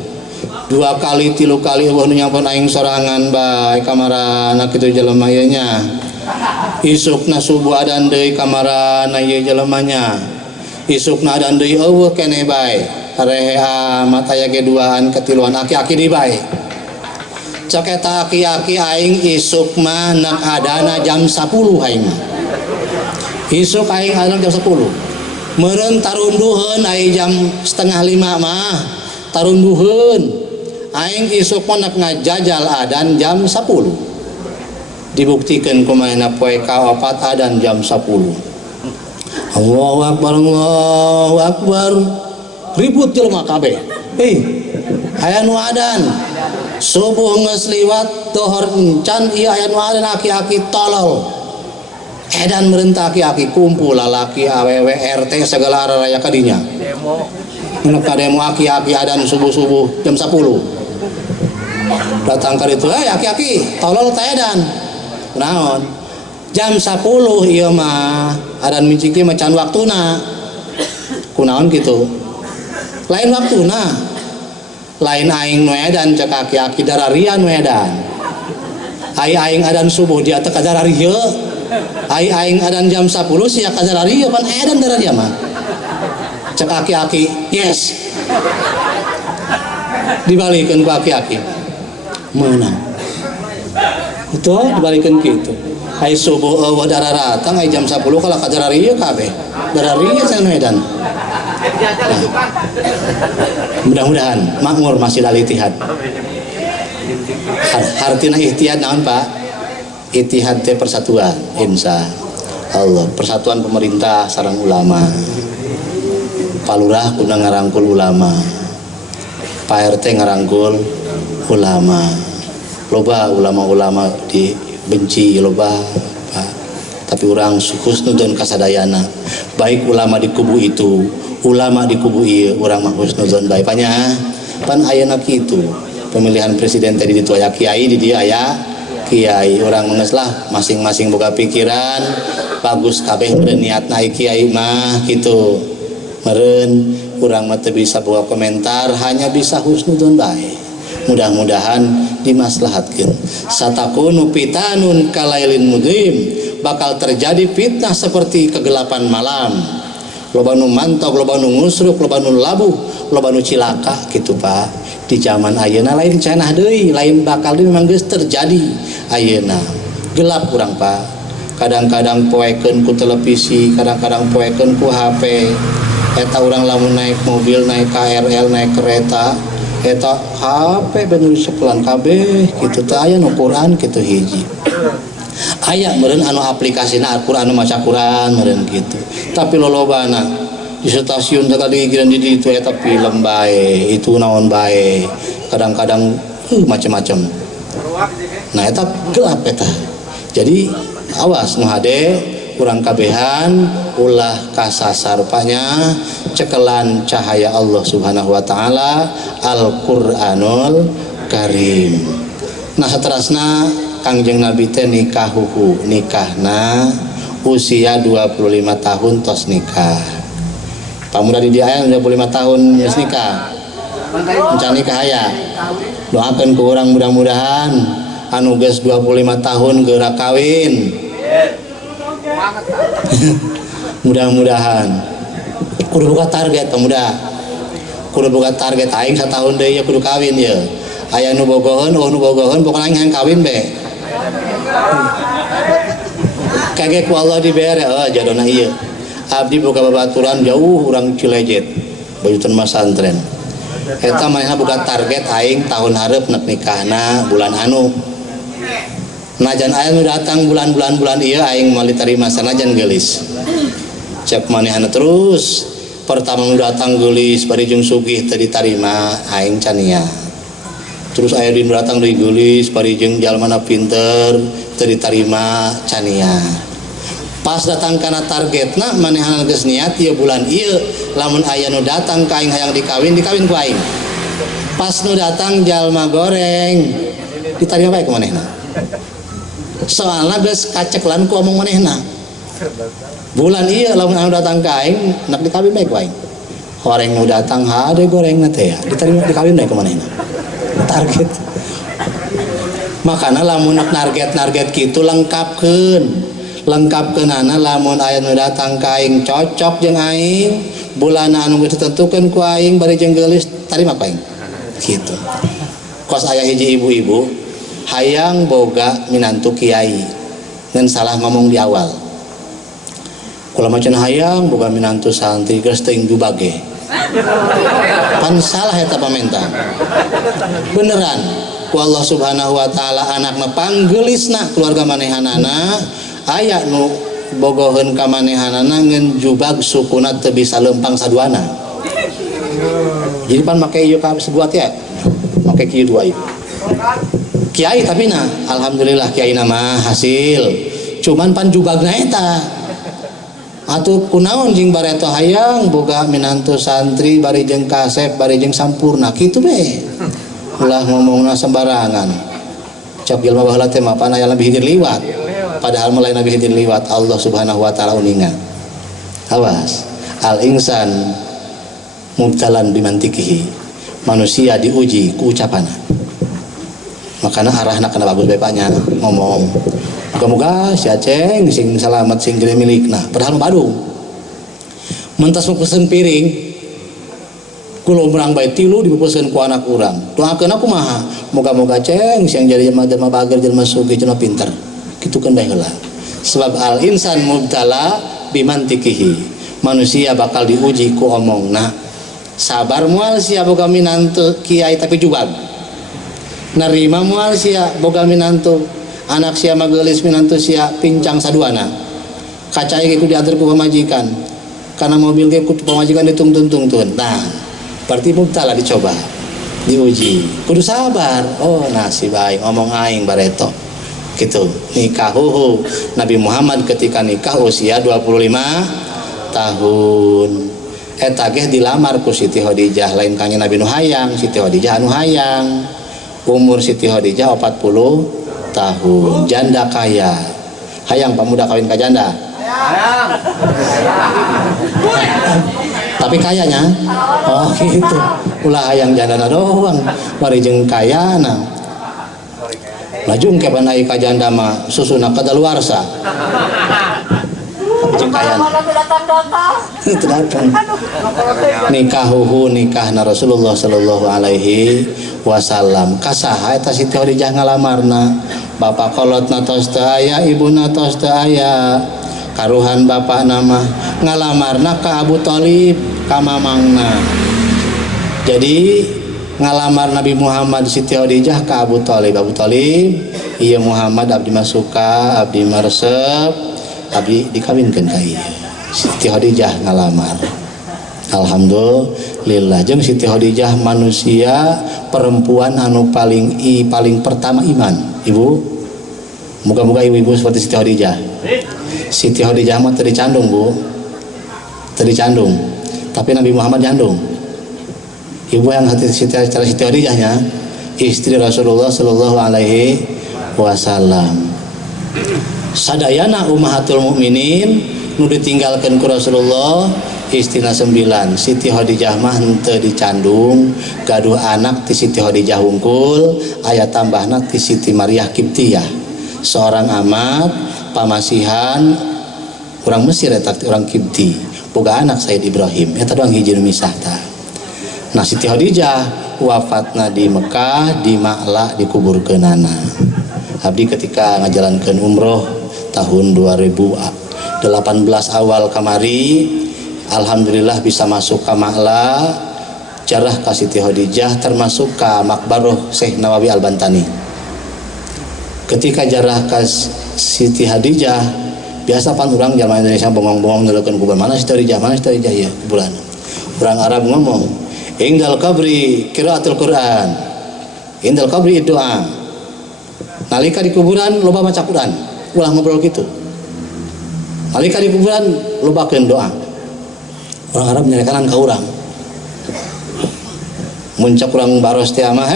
2 kali 3 kali eueuh nu nyampun aing sorangan bae kamarana kitu jelema ieu nya. Isukna subuh adan deui kamarana ieu jelema nya. Isukna adan deui eueuh keneh bae. Rehe amat aya ge duaan katiluan aki-aki di bae. Cek eta aki-aki aing isuk mah nak adana jam 10 aing. Isuk aing adana jam 10. Meureun tarunduheun aya jam 4:30 mah tarunduheun. Aing isuk mah nak ngajajal adan jam 10. Dibuktikeun kumaha poe ka-4 adan jam 10. Allahu Akbar, Allahu Akbar. Ribut jelema kabeh. Aya nu adan subuh geus liwat dohor encan, ieu aya nu adan aki-aki tolol. Edan merentah aki-aki kumpul lalaki awewe RT segala raya kadinya. Demo. Mun ka demo aki-aki adan subuh-subuh jam 10. Datang ka ditu, aki-aki tolol teh edan. Kunaon? Jam 10 ieu mah adan miciki macan waktuna. Kunaon kitu? Lain waktuna. Lain aing nu edan cek aki-aki dararia nu edan. Aing adan subuh dia teh kadararia. Aing adan jam 10 sia kadararia pan edan dararia mah. Cek aki-aki, yes. Dibalikeun ku aki-aki. Meunang. itu dibalikin gitu. Hai subuh darah datang jam 10 kalau kajarariya kabeh darariya sana Medan. Nah, mudah-mudahan makmur masih dari itihad. Hartina ihtihad naon Pak? Itihad teh persatuan, insya Allah. Persatuan pemerintah sareng ulama. Pak Lurah kudu ngarangkul ulama. Pak RT ngarangkul ulama. Loba ulama-ulama dibenci loba Pak. Tapi orang husnudon kasadayana. Baik ulama di kubu itu, ulama di kubu ieu, urang mah husnudon bae panya. Pan ayeuna kitu. Pemilihan presiden tadi ditu aya kiai, di dia aya kiai. Orang menges lah masing-masing boga pikiran bagus kabeh meureun niatna kiai mah kitu. Meureun urang mah teu bisa boga komentar, hanya bisa husnudon bae. Mudah-mudahan dimaslahatkeun. Satakunu fitanun kalailin mudhim, bakal terjadi fitnah seperti kegelapan malam. Loba nu mantok, loba nu ngusruk, loba nu labuh, loba nu cilaka gitu Pak. Di zaman ayeuna lain cenah deui, lain bakal deui memang geus terjadi ayeuna. Gelap urang Pak. Kadang-kadang poekeun ku televisi, kadang-kadang poekeun ku HP. Eta urang lamun naik mobil, naik KRL, naik kereta, eta HP bener sepelan kabeh kitu teh aya nu Quran kitu hiji. Aya meureun anu aplikasina Al-Qur'an anu maca Quran meureun kitu. Tapi lolobana di stasiun tadi giran di itu eta film bae, itu naon bae. Kadang-kadang macam-macam. Nah eta gelap eta. Jadi awas nu hade urang kabehan ulah kasasar panya cekelan cahaya Allah Subhanahu wa taala Al-Qur'anul Karim. Nah saterasna Kangjeng Nabi teh nikahna usia 25 tahun tos nikah. Pamuda di dia 25 tahun geus nikah. Encan nikah aya. Doakeun ku urang mudah-mudahan anu geus 25 tahun geura kawin. Mudah-mudahan kudu buka target pemuda, kudu buka target aing satahun deui kudu kawin ya. Aya nu bogoheun pokona aing hayang kawin be. Kage ku Allah dibere jadona ieu. Abdi boga babaturan jauh urang Cilejet, bajutan masantren. Eta manehna boga target aing tahun hareup neuk nikahna bulan anu. Najan aya nu datang bulan-bulan ieu aing moal ditarima sanajan geulis. Cek manehna terus pertama nu datang geulis bari jeung sugih teu ditarima aing cania. Terus aya di datang deui geulis bari jeung jalmana pinter teu ditarima cania. Pas datang kana targetna manehna geus niat ieu bulan ieu lamun aya nu datang ka aing hayang dikawin ku aing. Pas nu datang jalma goreng ditarima bae ku manehna. Soalna geus kaceklan ku omong manehna. Bulan ieu lamun anu datang ka aing nak dikawin bae ku aing. Horeng nu datang hade gorengna teh ya ditarima dikawin bae ku manehna. Target. Makana lamun target kitu lengkapkeunana lamun aya nu datang ka aing cocok jeung aing, bulana anu geus ditentukeun ku aing bari jeung geulis tarima ku aing. Kitu. Kos aya hiji ibu-ibu hayang boga minantu kiai. Ngan salah ngomong di awal. Kula macan hayang boga minantu santri geus teuing jubage. Pan salah eta pamenta. Beneran ku Allah Subhanahu wa taala anakna panggeulisna keluarga manehanana aya nu bogoheun ka manehanana ngeun jubag sukuna teu bisa leumpang saduana. Jadi pan make ieu ka sebuat ya. Make kieu dua ieu. Kiai tapi alhamdulillah kiai mah hasil. Cuman pan jubagna eta. Atuh kunaon jeung bareto hayang boga minantu santri bari jeung kasep bari jeung sampurna kitu be. Ulah ngomongna sembarangan. Cak jelema baheula teh mah pan aya lebih hidin liwat. Padahal mulai nabi hidin liwat Allah Subhanahu wa taala uningan. Awas. Al insan mubtalan bimantikihi. Manusia diuji ku ucapanna. Makana arahna kana bagus bae panya ngomong. Moga-moga si Aceng sing salamet sing gede milikna padahal Badung. Mentas mau pesen piring Kulo merang bae tilu dipupuskeun ku anak urang. Doakeun aku mah moga-moga ceng siang jadi jelema bager jelema sugih jelema pinter. Kitukeun bae heula. Sebab al insan mubtala bimantikihi. Manusia bakal diuji ku omongna. Sabar moal sia boga minantu kiai tapi jubag. Narima moal sia boga minantu anak sia magelis minantu sia pincang saduana. Kacai ge ku diantar ku pamajikan. Karena mobil ge ku pamajikan ditung-tung-tun. Nah, berarti mubtala dicoba, diuji. Kudu sabar. Oh, nasi baik ngomong aing bareto. Gitu. Nikahuhu Nabi Muhammad ketika nikah usia 25 tahun. Eta ge dilamar ku Siti Khadijah, lain kange Nabi nu hayang, Siti Khadijah anu hayang. Umur Siti Khadijah 40 tahun, janda kaya. Hayang pemuda kawin ka janda? Hayang. Tapi kayanya, oh gitu. Ulah hayang jandana doang, bari jeung kayana. Lajung ke panai ka janda mah susuna kadaluarsa. Jeung kayana. Itu datang. Nikahuhu nikahna Rasulullah sallallahu alaihi wasallam. Kasaha eta Siti Khadijah ngalamarna? Bapak kolotna tos teu aya, ibuna tos teu aya. Karuhan bapak nama ngalamarna ka Abu Thalib ka mamangna. Jadi ngalamar Nabi Muhammad Siti Khadijah ka Abu Thalib. Abu Thalib ieu Muhammad abdi masuka, abdi maresep, abdi dikawinkeun ka ieu. Siti Khadijah ngalamar. Alhamdulillah jeung Siti Khadijah manusia perempuan anu paling pertama iman. Ibu, moga-moga ibu-ibu seperti Siti Khadijah. Siti Khadijah mah teu dicandung, Bu. Teu dicandung. Tapi Nabi Muhammad nyandung. Ibu yang hati Siti Khadijahnya istri Rasulullah sallallahu alaihi wasallam. Sadayana ummahatul mukminin nu ditinggalkeun ku Rasulullah istrina 9. Siti Khadijah mah henteu dicandung, gaduh anak ti Siti Khadijah hungkul, aya tambahna ti Siti Maryah Qibtiyah. Seorang amat pamasihan orang Mesir eta orang Qibti, boga anak Sayyid Ibrahim. Eta doang hiji nu misah tah. Nah, Siti Khadijah wafatna di Mekah, di Ma'la dikuburkeunana. Abdi ketika ngajalankeun umroh tahun 2018 awal kamari, alhamdulillah bisa masuk ke Ma'la, jarah ka Siti Khadijah termasuk ka makbaroh Syekh Nawawi Al-Bantani. Ketika jarah ka Siti Khadijah, biasa pan urang zaman Indonesia bongong-bongong ngeleukeun kuburan, mana Siti Khadijah, mana Siti Khadijah ya kuburan. Urang Arab ngomong, "Indal qabri qiraatul Qur'an. Indal qabri doa." Nalika di kuburan loba maca Quran, ulah ngobrol gitu. Nalika di kuburan lobakeun doa. Orang Arab nyarekanan ka urang. Muncak urang baros teh mah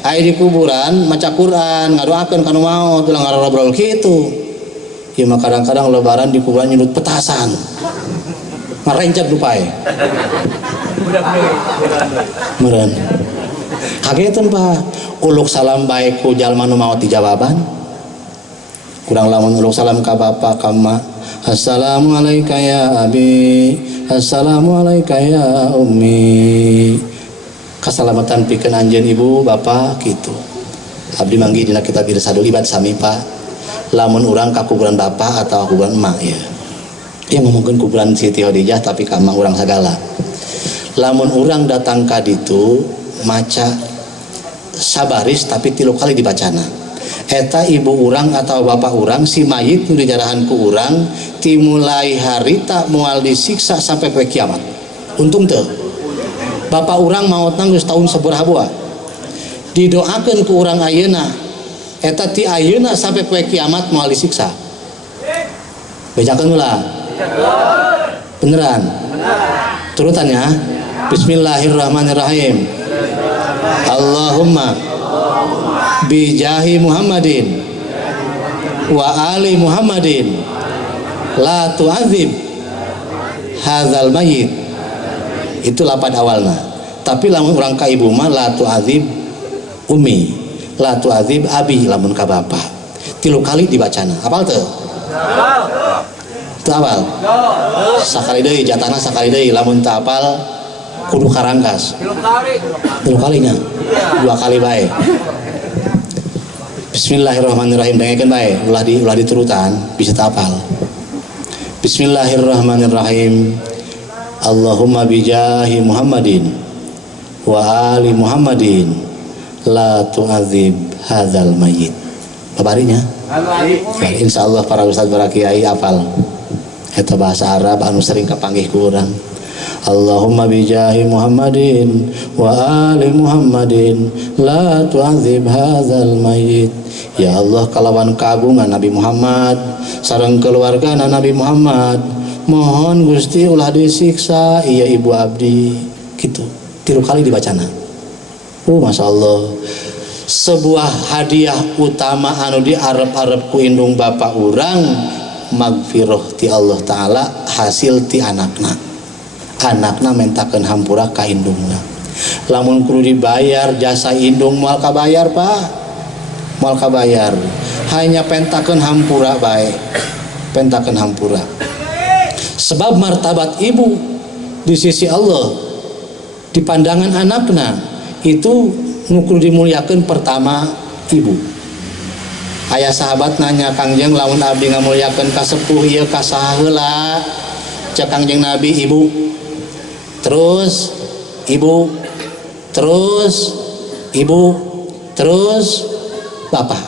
aya di kuburan maca Quran, ngadoakeun kana maot, ulah ngarobrol kitu. Ieu mah kadang-kadang lebaran di kuburan nyudut petasan. Ngarencet dupae. Meureun. Kagetan Pak, uluk salam bae ku jalma nu maot dijawaban. Kurang lamun uluk salam ka bapa ka ma, assalamu alayka ya abi, assalamu alayka ya ummi. Kasalamatan pikeun anjeun ibu bapak gitu. Abdi manggi dina kitab Irsadul Ibad sami Pak. Lamun urang ka kuburan bapak atau kuburan emak ya. Dia ngomongkeun kuburan Siti Khadijah tapi ka emak urang sagala. Lamun urang datang ka ditu maca sabaris tapi 3 kali dibacana. Eta ibu urang atau bapak urang si mayit nu dijarahan ku urang timulai harita moal disiksa sampai poe kiamat. Untung teu. Bapak urang maotna geus taun sabaraha boa. Didoakeun ku urang ayeuna eta ti ayeuna sampai poe kiamat moal disiksa. Bejakeun ulah. Beneran? Turutannya Bismillahirrahmanirrahim. Allahumma bijahi Muhammadin wa ali Muhammadin la tu'adzib hadzal mayyit. Itu lapan awalna. Tapi lamun urang ka ibu mah la tu'adzib ummi, la tu'adzib abi lamun ka bapa. 3 kali dibacana. Apal teu? Apal. Teu apal? Sakali deui jatahna sakali deui lamun teu apal kudu karangkas 3 kalinya 2 kali baik. Bismillahirrahmanirrahim, dengarkan baik, ulah diturutan bisa tapal. Bismillahirrahmanirrahim. Allahumma bijahi Muhammadin wa ali Muhammadin la tu'adzib hadzal mayyit. Babarinya insyaallah para ustaz para kiai apal eta bahasa Arab anu sering kapanggih ku urang. Allahumma bijahi Muhammadin wa ali Muhammadin la tu'adzib hadzal mayyit. Ya Allah, kalawan kagungan Nabi Muhammad sareng keluargana Nabi Muhammad, mohon Gusti ulah disiksa iya ibu abdi. Gitu 3 kali dibacana. Masya Allah, sebuah hadiah utama anu diarep-arep ku indung bapak urang, magfirah ti Allah Ta'ala hasil ti anakna mentakeun hampura ka indungna. Lamun kudu dibayar jasa indung moal kabayar Pak, moal kabayar, hanya pentakeun hampura bae, pentakeun hampura. Sebab martabat ibu di sisi Allah di pandangan anakna itu nukur dimuliakan pertama ibu. Ayah sahabat nanya Kangjeng, lamun abdi ngamuliakeun ka sepuh ieu ka saha heula? Cek Kangjeng Nabi, ibu, terus ibu, terus ibu, terus bapak.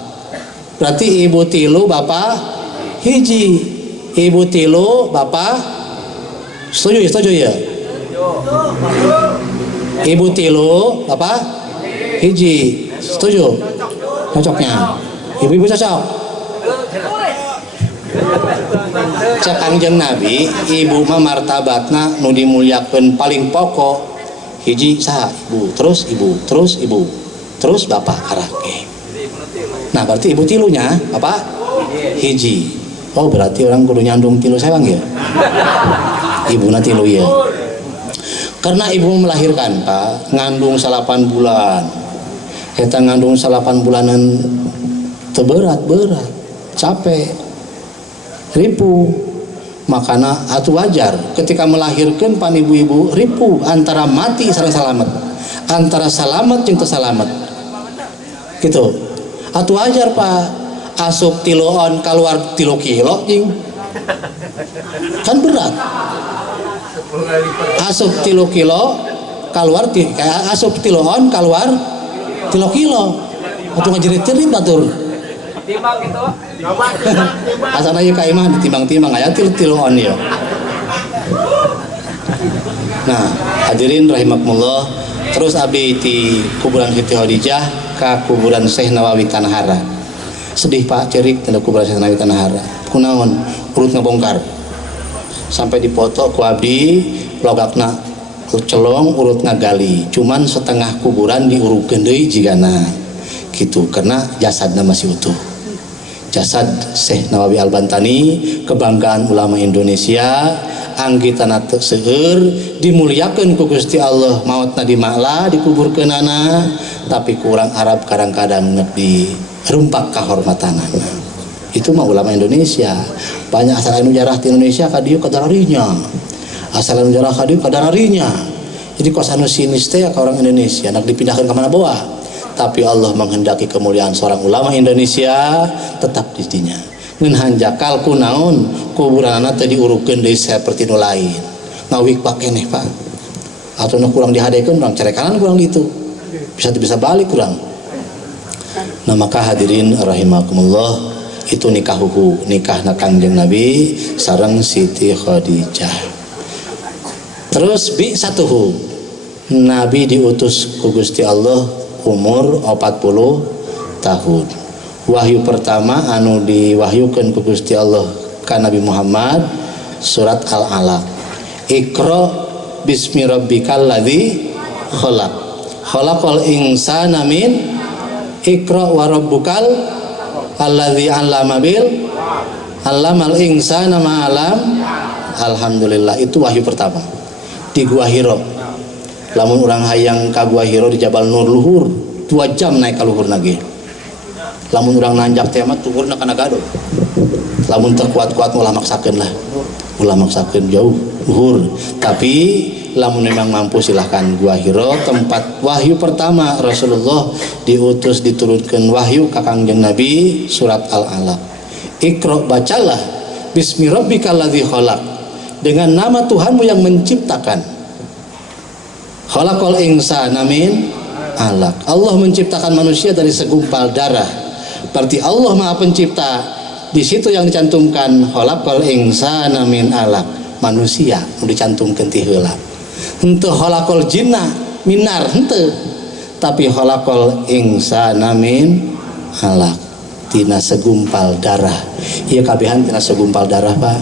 Berarti ibu tilu bapak hiji, ibu tilu bapak setuju ya? Ibu tilu bapak hiji, setuju? Cocoknya ibu-ibu cocok. Cek Kangjeng Nabi, ibu mah martabatna nu dimuliakeun paling pokok hiji saha? Ibu, terus ibu, terus ibu, terus bapak karake. Nah berarti ibu tilunya bapak hiji. Oh berarti orang kudu nyandung tilu sewang ya? Ibu na tilu ya. Karena ibu melahirkan Pak, ngandung 8 bulan. Eta ngandung 8 bulanan teberat, capek, ripu. Makana atuh wajar ketika melahirkan pan ibu-ibu ripu antara mati sareng salamet, antara salamet jeung teu salamet. Gitu. Atuh wajar Pak. Asup tiluon keluar 3 kilo jing. Kan berat. Asup 3 kilo keluar asup tiluon keluar 3 kilo. Atuh ngajerit-jerit batur. Timbang gitu. Asana ieu ka imah ditimbang-timbang aya tiluon ieu. Nah, hadirin rahimakumullah, terus abdi ti kuburan Siti Khadijah ka kuburan Syekh Nawawi Tanahara. Sedih Pak cerik tanda kuburan Syekh Nawawi Tanahara. Kunaon? Urut ngabongkar. Sampai dipoto ku abdi logakna celong urut ngagali. Cuman setengah kuburan diurukeun deui jigana. Gitu karena jasadna masih utuh. Jasad Syekh Nawawi Al-Bantani, kebanggaan ulama Indonesia, anggitana teu seueur, dimuliakeun ku Gusti Allah, maotna di ma'la dikuburkeunana, tapi kurang Arab kadang-kadang neuk di rumpak kahormatanana. Itu mah ulama Indonesia. Banyak asal anu jarah di Indonesia kadieu kadararinya. Asal anu jarah kadieu kadararinya. Jadi kos anu sinis teh ka orang Indonesia nak dipindahkan ke mana bawa. Tapi Allah menghendaki kemuliaan seorang ulama Indonesia tetap di dinya. Ngeun hanjakal kunaon kuburanna teh diurukeun deui saperti nu lain. Ngawik Pak keneh Pak. Atau nu kurang dihadekeun urang cerekanan kurang gitu. Bisa balik kurang. Nah maka hadirin rahimakumullah, itu nikahna Kangjeng Nabi sareng Siti Khadijah. Terus bi satuhu Nabi diutus ku Gusti Allah umur 40 tahun. Wahyu pertama anu diwahyukeun ku Gusti Allah ka Nabi Muhammad surat Al-Alaq. Iqra bismi rabbikal ladzi khalaq. Khalaqal insana min Iqra wa rabbukal alladzi 'allama bil 'allamal insana ma 'alam. Alhamdulillah, itu wahyu pertama di Gua Hira. Lamun urang hayang ka Gua Hira di Jabal Nur luhur 2 jam naik ka luhur lagi. Lamun urang nanjak teh mah tuhurna kana gado. Lamun teu kuat-kuat ulah maksakeun lah. ulah maksakeun jauh luhur, tapi lamun memang mampu silahkan gua Hiro, tempat wahyu pertama Rasulullah diutus diturunkan wahyu ka Kangjeng Nabi, surat Al-Alaq. Iqra, bacalah bismi rabbikal ladzi khalaq, dengan nama Tuhanmu yang menciptakan. Khalaqal insana min alaq, Allah menciptakan manusia dari segumpal darah. Berarti Allah Maha Pencipta. Di situ yang dicantumkan khalaqal insana min alaq, manusia dicantumkan ti heula. Henteu khalaqal jinna minar, henteu, tapi khalaqal insana min alaq, tina segumpal darah. Ieu kabehan tina segumpal darah, Pak.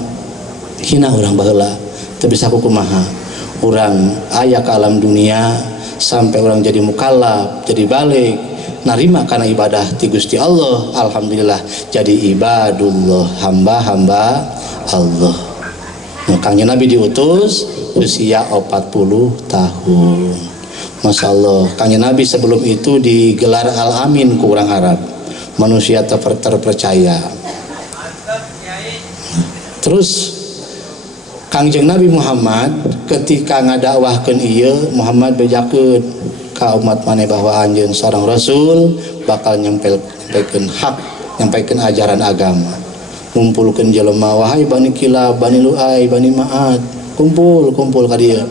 Hina urang baheula teu bisa kumaha. Urang aya ka alam dunia sampai orang jadi mukallaf, jadi balik, narima karena ibadah ti Gusti Allah, alhamdulillah jadi ibadullah, hamba-hamba Allah. Kangjeng Nabi diutus usia 40 tahun. Masya Allah, Kangjeng Nabi sebelum itu digelar Al-Amin ku orang Arab, manusia terpercaya. Terus Kangjeng Nabi Muhammad ketika ngadakwahkeun ieu, Muhammad bejakeun ka umat maneh bahwa anjeun seorang rasul bakal nyampaikan hak, nyampaikan ajaran agama. Kumpulkeun jelema, wahai Bani Kilab, Bani Lu'ai, Bani Ma'ad, kumpul ka dieu.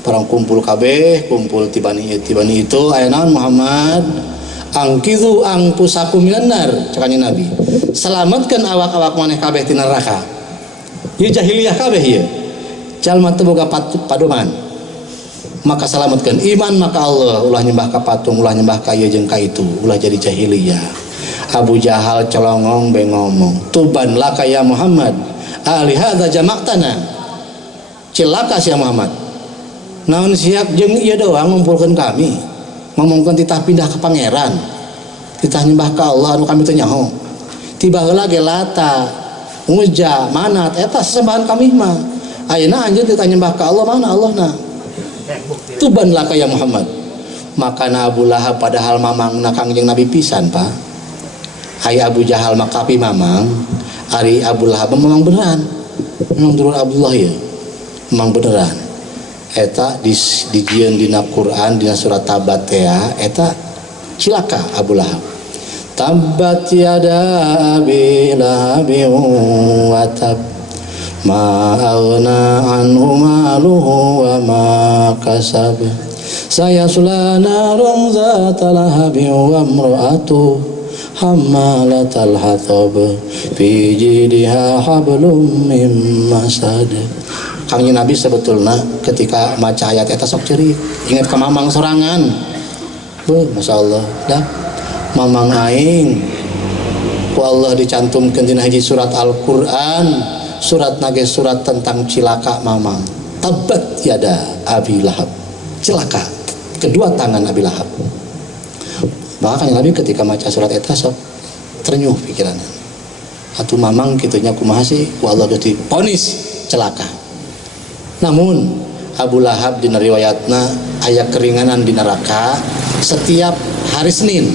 Parang kumpul kabeh, kumpul ti Bani itu, aya naon Muhammad? Angkizu angpusakum minan nar, cakanya Nabi. Selamatkan awak-awak maneh kabeh ti neraka. Ieu jahiliyah kabeh ieu. Jalma teu boga padoman. Maka selamatkan iman maka Allah, ulah nyembah ka patung, ulah nyembah ka ieu jeung ka itu, ulah jadi jahiliyah. Abu Jahal colongong be ngomong, tuban laka ya Muhammad, ali hadza jama'tana. Cilaka sia Muhammad. Naon siap jeung ieu doang ngumpulkeun kami. Ngomongkeun titah pindah ke pangeran. Titah nyembah ka Allah anu kami teu nyaho. Tiba heula ge Lata, Uzza, Manat, eta sesembahan kami mah. Ayeuna anjeun titah nyembah ka Allah, mana Allahna? Tuban laka ya Muhammad. Maka Abu Lahab padahal mamangna Kangjeng Nabi pisan, Pak. Aya Abu Jahal makapi mamang, ari Abu Lahab memang beneran. Memang turun Abdullah ya. Memang beneran. Eta dijieun dina Quran dina surat Tabat ya, eta cilaka Abu Lahab. Tabat yada abi lahabin wa tab, ma aghna anhu maluhu wa ma kasab, sayasla narun zata lahabin wa imra'atuhu hammalatal hatab, fi jidha hablum mim masad. Kangjeng Nabi sebetulnya ketika maca ayat eta sok ceurik, ingat ke mamang sorangan. Masya Allah, dah mamang aing ku Allah dicantumkeun dina hiji surat Al-Qur'an, surat nage surat tentang cilaka mamang. Tabat yada Abi Lahab, celaka kedua tangan Abi Lahab. Maka Kangjeng Nabi ketika maca surat eta sok ternyuh pikiranna. Atuh mamang kitunya kumaha sih ku Allah geus diponis celaka. Namun Abu Lahab dina riwayatna aya keringanan di neraka setiap hari Senin.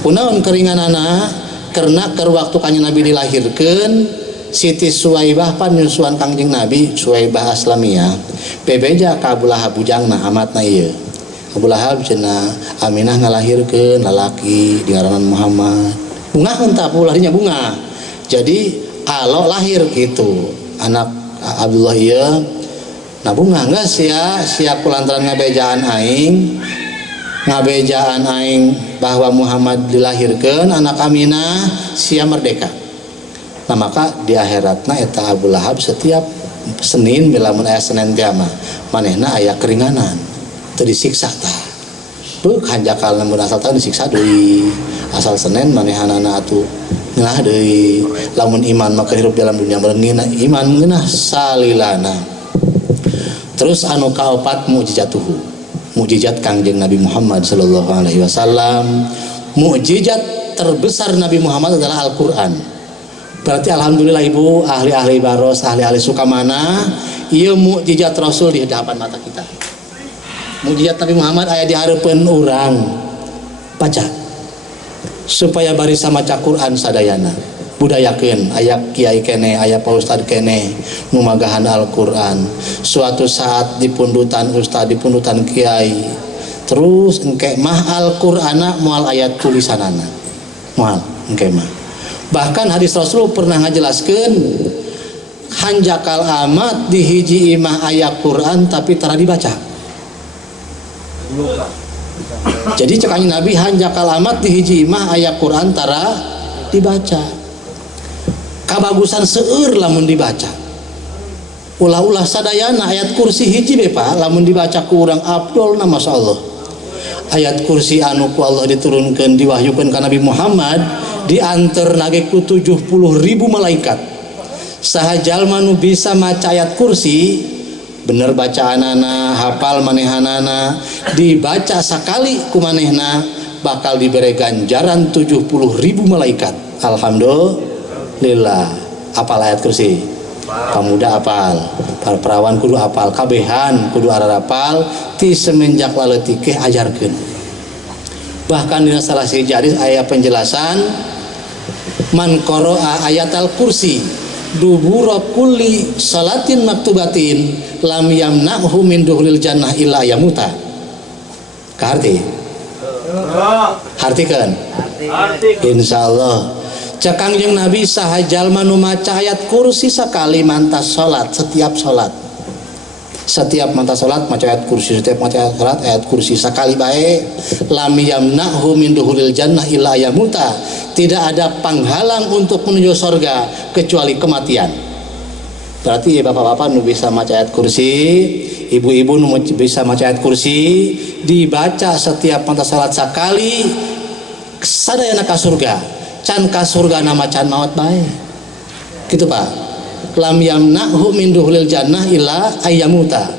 Kunaon keringanana? Karena ke waktu Kangjeng Nabi dilahirkeun, Siti Suwaibah panyusuan Kangjeng Nabi, Suwaibah Aslamiyah, bebeja ka Abu Lahab bujangna amatna ieu. Abu Lahab cenah Aminah ngalahirkeun lalaki digaranan Muhammad. Bunga henteu pulahnya bunga. Jadi alo lahir gitu anak Abdullah ieu nah bunga enggak sia kulantaran ngabejaan aing bahwa Muhammad dilahirkan anak Aminah sia merdeka. Nah maka di akhiratna eta Abu Lahab setiap Senin bilamun aya Senin teh mah manehna aya keringanan teu disiksa tah. Tuh hanjakal mun asal tah disiksa deui. Asal Senin manehanana atuh ngeunah deui. Lamun iman maka hirup dalam dunia berenggina iman ngeunah salilana. Terus anu kaopat mukjizatuhu, mukjizat Kangjeng Nabi Muhammad sallallahu alaihi wasallam. Mukjizat terbesar Nabi Muhammad adalah Al-Qur'an. Berarti alhamdulillah ibu ahli-ahli baros, ahli-ahli sukamana, ieu mukjizat Rasul di hadapan mata kita. Mukjizat Nabi Muhammad aya di hareupeun urang. Baca supaya bari maca Quran sadayana. budayakeun aya kiai kene aya pak ustad kene nu magahan Al-Qur'an. Suatu saat di pundutan ustad di pundutan kiai terus engke mah Al-Qur'ana moal ayat tulisanana moal engke mah. Bahkan hadis Rasul pernah ngajelaskeun hanjakal amat di hiji imah ayat Quran tapi tara dibaca. Jadi cekanya Nabi hanjakal amat di hiji imah ayat Quran tara dibaca. Kabagusan seueur lamun dibaca. Ulah-ulah sadayana ayat kursi hiji be Pak lamun dibaca ku urang afdol na masyaallah. Ayat kursi anu ku Allah diturunkeun diwahyukeun ka Nabi Muhammad diantar nage ku 70.000 malaikat. Saha jalma nu bisa maca ayat kursi bener bacaanana hafal manehanana dibaca sakali ku manehna bakal diberi ganjaran 70.000 malaikat. Alhamdulillah. Apal ayat kursi? Pamuda apal, para perawan kudu apal, kabehan kudu ararapal ti semenjak laleutik ke ajarkeun. Bahkan dina salah siji hadis aya penjelasan man qara'a ayatal kursi dubura kulli salatin maktubatin lam yamna'hu min duhulil jannah illa yamuta. Kaharti? Hartikeun? Insyaallah. Cek Kangjeng Nabi saha jalma nu maca ayat kursi sakali mantas salat setiap salat. Setiap mantas salat maca ayat kursi, setiap maca ayat salat ayat kursi sakali bae lam yamna'hu min duhulil jannah illa yamuta. Tidak ada penghalang untuk menuju surga kecuali kematian. Berarti bapak-bapak nu bisa maca ayat kursi, ibu-ibu nu bisa maca ayat kursi dibaca setiap mantas salat sakali sadayana ka surga. Can ka surga nama can maut bae gitu Pak. Lam yamna'hu min duhulil jannah illa ayyamuta.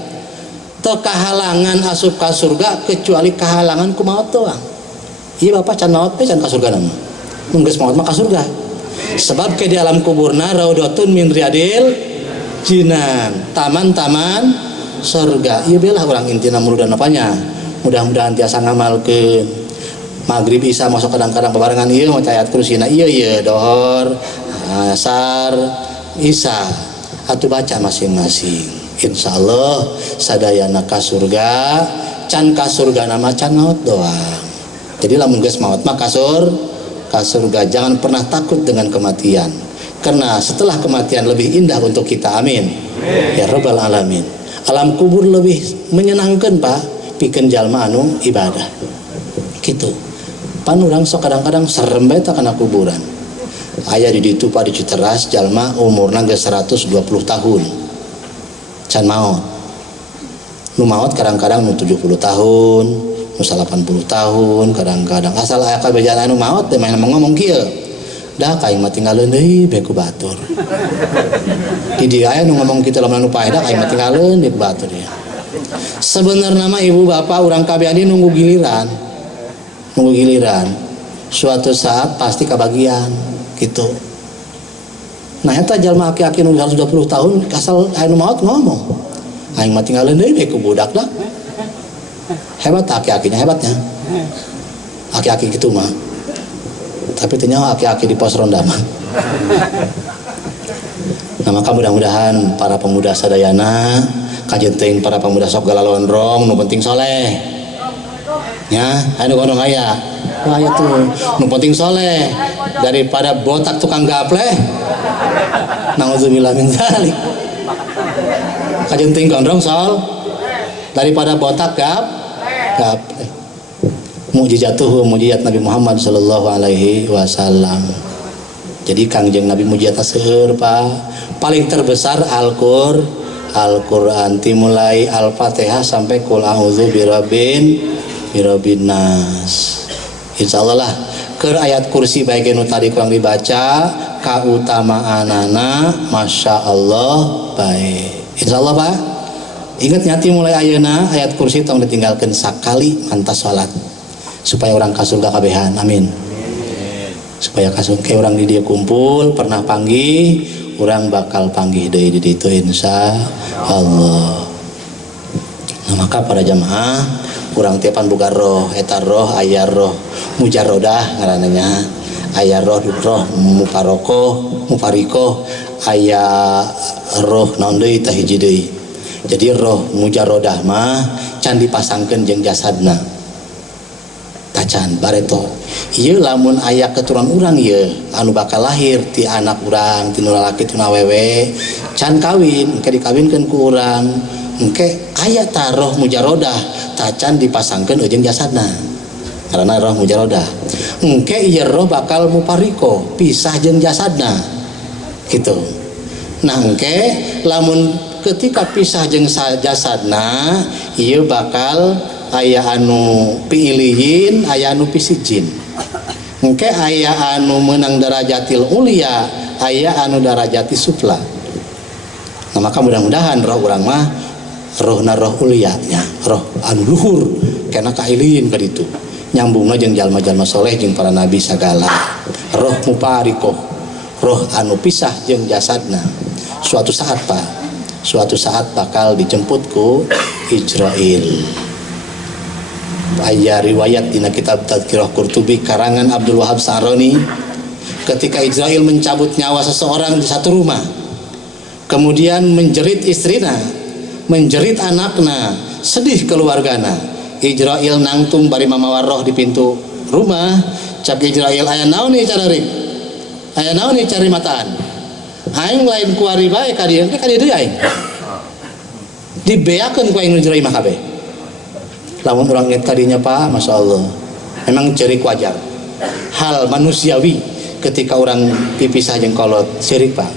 Teu kahalangan asup ka surga kecuali kahalangan ku maut doang. Iya Bapak can maut bae can ka surga nama. Mun geus maut mah ka surga. Sebab ke di alam kuburna raudhatun min riyadil jinan, taman-taman surga. Ieu belah urang intina murudan apanya. Mudah-mudahan tiasa ngamalkeun. Maghrib Isya masuk kadang-kadang bebarengan ieu maca ayat kursina ieu dohor asar Isya atuh baca masing-masing. Insyaallah sadayana ka surga can ka surga nama can maut doang. Jadi lamun geus maut mah ka surga. Jangan pernah takut dengan kematian karena setelah kematian lebih indah untuk kita. Amin ya rabbal alamin. Alam kubur lebih menyenangkan Pak pikeun jalma anu ibadah gitu. Pan urang sok kadang-kadang serem bae ta kana kuburan. Aya di ditu Pak di Citeras jalma umurna geus 120 tahun. Can maot. Nu maot kadang-kadang nu 70 tahun, nu 80 tahun, kadang-kadang asal aya kabejaan anu maot teh mah ngomong kieu. Da kaing mah tinggaleuan deui bae ku batur. Di dieu aya nu ngomong kitu lamun anu paedah kaing mah tinggaleuan deui ku batur ya. Sebenarnya mah ibu bapak urang kabeh nunggu giliran. Suatu saat pasti kebagian gitu. Nah eta jalma aki-aki nu 120 tahun asal anu maot ngomong aing mah tinggalin deui ku budak dah. Hebat aki-akinya hebatnya. Aki-aki gitu mah. Tapi ternyata aki-aki di pos ronda mah. Nah maka mudah-mudahan para pemuda sadayana kajenting para pemuda sok galalondrong nu penting soleh. Ya, anu gondong aya. Wah itu nu penting soleh daripada botak tukang gapleh. Nauzubillah min dzalik. Kajenting gondrong sol daripada botak gapleh. Mukjizatuhu mukjizat Nabi Muhammad sallallahu alaihi wasallam. Jadi Kangjeng Nabi mukjizatna seueur Pak. Paling terbesar Al-Qur'an dimulai Al-Fatihah sampai qul a'udzu birabbin nas. Insyaallah lah keur ayat kursi baik nu tadi kurang dibaca kautamaanana masyaallah baik. Insyaallah Pak. Ingat nyati mulai ayeuna ayat kursi tong ditinggalkeun sakali mantas salat supaya orang ka surga kabehan. Amin. Supaya ka surga orang di dieu kumpul pernah panggih orang bakal panggih deui di ditu insyaallah. Nah maka para jamaah urang tiapan boga roh eta roh aya roh mujarodah ngaranna aya roh muparikoh aya roh naon deui tah hiji deui. Jadi roh mujarodah mah can dipasangkeun jeung jasadna tacan bareto. Ieu lamun aya keturunan urang ieu anu bakal lahir ti anak urang ti nu lalaki ti nu awewe can kawin engke dikawinkeun ku urang engke aya ta roh mujarodah tacan dipasangkeun jeung jasadna karena roh mujarodah engke ieu roh bakal mupariko pisah jeung jasadna gitu. Nah engke lamun ketika pisah jeung jasadna ieu bakal aya anu piilihin aya anu pisijin engke aya anu meunang darajatil ulia aya anu darajati sufla. Nah maka mudah-mudahan roh urang mah rohna roh ulia nya roh anu luhur kana kailihin ka ditu nyambungna jeung jalma-jalma soleh jeung para nabi sagala. Roh muparikoh roh anu pisah jeung jasadna suatu saat bakal dijemput ku Ijrail. Aya riwayat dina kitab Tadhkirah Qurtubi karangan Abdul Wahab Sa'roni ketika Ijrail mencabut nyawa seseorang di satu rumah kemudian menjerit istrina menjerit anakna sedih keluargana. Ijrail nangtung bari mamawa roh di pintu rumah cak Ijrail aya naon ieu cararik aya naon ieu cari mataan aing lain kuari bae ka dieu ka dieu deui aing dibeakeun ku aing Ijrail mah kabeh. Lamun urang inget kadinya Pak, Masya Allah memang cerik wajar hal manusiawi ketika orang dipisah jeung kolot cerik Pak,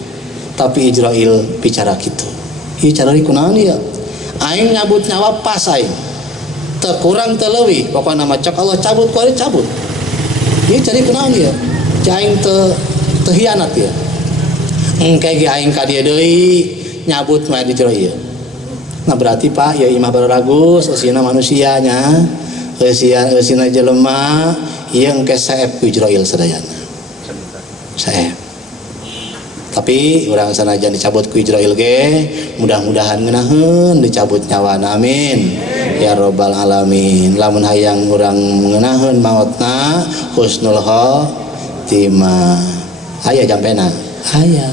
tapi Ijrail bicara gitu ieu cara kunaon ieu aing nyabut nyawa pas aing teu kurang teu leuwih pokona mah cek Allah cabut ku ari cabut ieu cari kunaon ieu aing teu hianat ieu engke ge aing ka dieu deui nyabut mah di Ijrail. Nah berarti Pak ya imah bararagus eusina manusianya eusina jelema ieu engke saep ku Ijrail sadayana saep. Tapi urang sanajan dicabut ku Ijrail ge mudah-mudahan ngeunaheun dicabut nyawana amin ya robbal alamin. Lamun hayang urang ngeunaheun maotna husnul khotimah aya jampena aya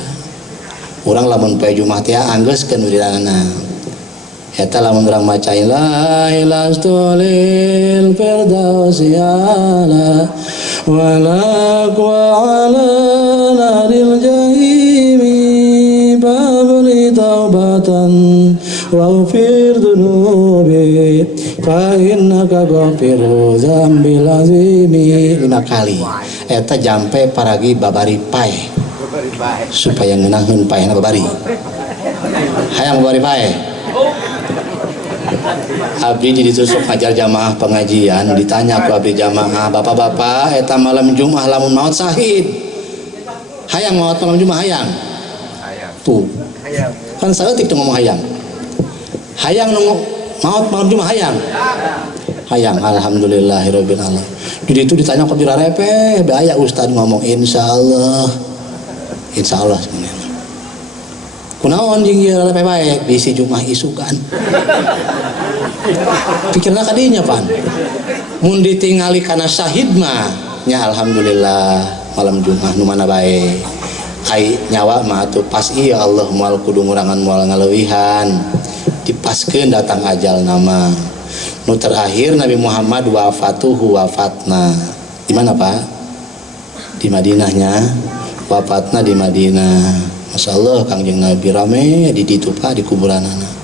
urang lamun poe Jumat teh anggeuskeun wiridana eta lamun urang macain la ilaha lil firdausi ala wala qala naril jahimi babli taubatan waghfir dunubi fa innaka ghafiru dzambil azimi 5 kali eta jampe paragi babari pae supaya ngeunaheun paehna babari hayang babari pae. Abdi ditusuk ngajar jamaah pengajian ditanya ku abdi jamaah bapak-bapak eta malam Jumat lamun maot sahid hayang maot malam Jumat hayang tuh kan saeutik tuh ngomong hayang nunggu maot malam Jumat hayang alhamdulillahirabbil alamin. Di ditu ditanya ku abdi rarepe bae aya ustad ngomong insyaallah sebenarnya kunaon jeung ieu rarepe bae bisi Jumat isukan pikirna kadinya pan mun ditingali kana syahid mah nya alhamdulillah malam Jumat nu mana bae ai nyawa mah atuh pas ieu Allah moal kudu ngurangan moal ngaleuwihan dipaskeun datang ajal nama. Nu terakhir Nabi Muhammad wafatna di mana Pak? Di Madinahnya wafatna di Madinah. Masya Allah Kangjeng Nabi rame di ditu Pak di kuburanana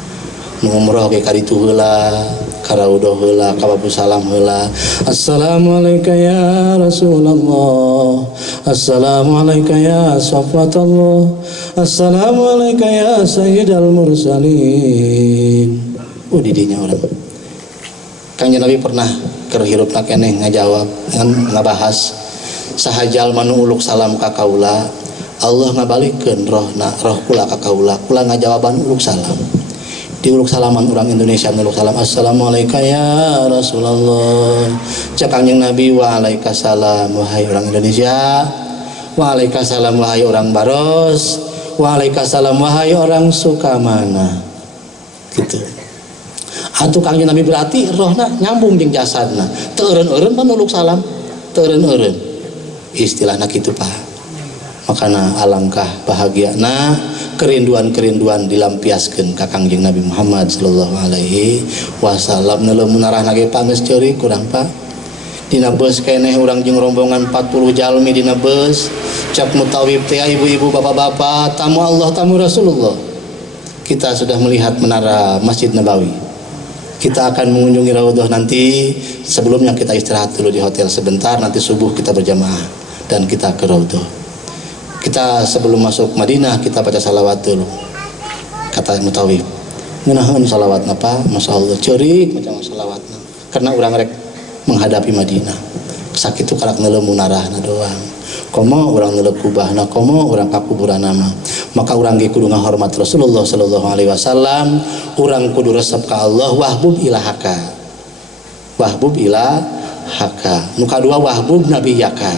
nu umroh ke kaditu heula karaudoh heula kababu salam heula assalamualaikum ya Rasulullah assalamualaikum ya safwatullah assalamualaikum ya sayyidal mursalin. Didinya orang Kangjeng Nabi pernah kerhirupna keneh ngajawab ngabahas sahajal manu uluk salam ka kaula Allah ngabalikeun roh kula ka kaula kula ngajawaban uluk salam. Di uluk salaman orang Indonesia uluk salam assalamualaikum ya Rasulullah cak Kangjeng Nabi waalaikumsalam wahai orang Indonesia waalaikumsalam wahai orang Baros waalaikumsalam wahai orang Sukamana gitu. Atuh Kangjeng Nabi berarti rohna nyambung jeung jasadna teu eureun-eureun pan uluk salam teu eureun-eureun istilahna kitu Pak. Makana alangkah bahagiana kerinduan-kerinduan dilampiaskeun ka Kangjeng Nabi Muhammad sallallahu alaihi wasallam. Nelemun arahna ge Pak geus ceurik kurang Pak. Dina beus keneh urang jeung rombongan 40 jalmi dina beus. Cak mutawib teh ibu-ibu bapak-bapak, tamu Allah tamu Rasulullah. Kita sudah melihat menara Masjid Nabawi. Kita akan mengunjungi Raudhah nanti. Sebelumnya kita istirahat dulu di hotel sebentar, nanti subuh kita berjamaah dan kita ke Raudhah. Kita sebelum masuk Madinah kita baca salawat dulu. Kata mutawib, ngeunaheun salawatna Pak, masyaallah ceurik macam salawatna. Karena urang rek menghadapi Madinah. Sakitu karak neuleumun arahna doang. Komo urang neuleuh kubahna, komo urang ka kuburanna mah. Maka urang ge kudu ngahormat Rasulullah sallallahu alaihi wasallam, urang kudu resep ka Allah wahbub ilahaka. Wahbub ilahaka. Nu kadua wahbub nabiyaka.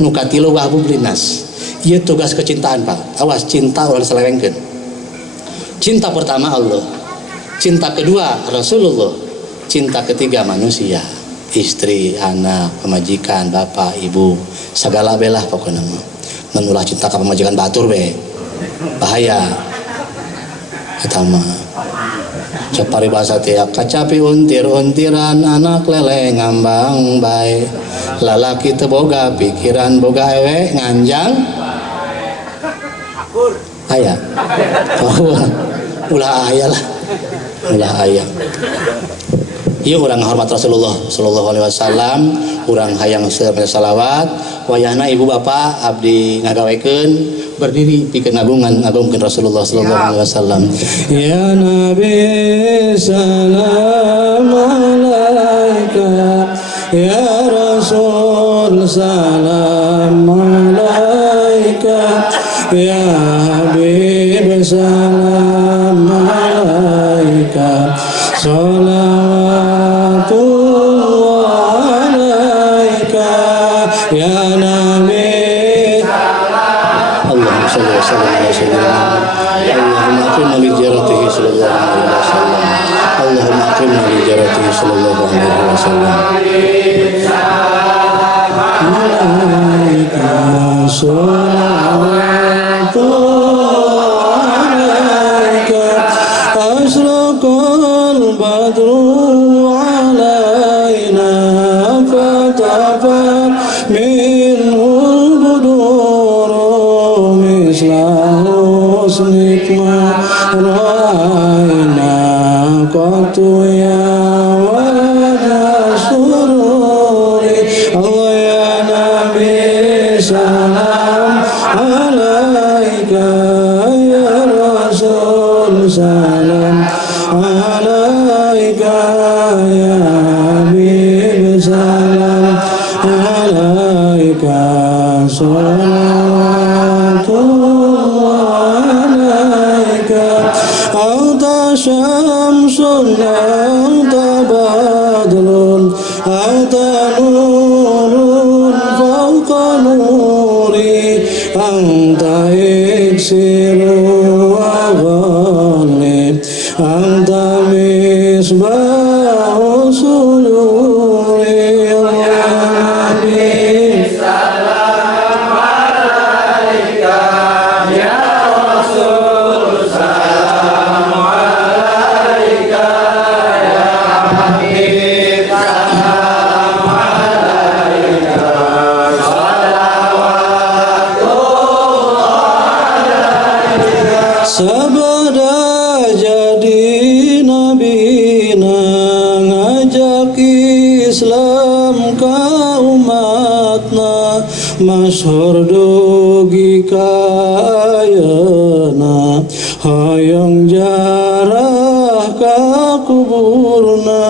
Nu katilu wahbub linas. Ieu tugas kecintaan Pak. Awas cinta urang selewengkeun. Cinta pertama Allah. Cinta kedua Rasulullah. Cinta ketiga manusia. Istri, anak, pemajikan, bapak, ibu, segala belah pokoknya mah. Mun ulah cinta ka pemajikan batur we. Bahaya. Eta mah. Cek paribasa teh kacapi untir-untiran anak lele ngambang bae. Lalaki teu boga pikiran boga ewe nganjang. Aya. Oh, ulah aya lah. Ulah aya. Ieu urang hormat Rasulullah sallallahu alaihi wasallam, urang hayang salawat, wayahna ibu bapak abdi ngagawekeun berdiri pikeun ngagungkeun Rasulullah sallallahu alaihi wasallam. Ya Nabi salam alaika, ya Rasul salam alaika, ya Habib salam alaika. Salawatullah alaika ya Nabi. Allahumma shalli wa sallim ala sayyidina Allahumma akrimna bi jaratihi sallallahu alaihi wasallam. Allahumma akrimna bi jaratihi sallallahu alaihi wasallam. Alaika salawatullah alaika asraqal badru alaina fatafat minul buduru misla husnik ma ra'aina qatu ya wajah sururi. Allah ya Nabi salam alaika ya Rasul salam alaika ya Habib salam alaika salawatullah alaika. Anta syamsun anta badrun anta nurun fawqa nuri anta iksiru wa ghalib anta misbahu suluri. Ya Nabi salam alaika ya Rasul salam alaika ya Habib salam alaika salawatullah alaika. Sabda jadi nabina ngajak Islam ka umatna masyhur dugi kayana hayang jarah ka kuburna.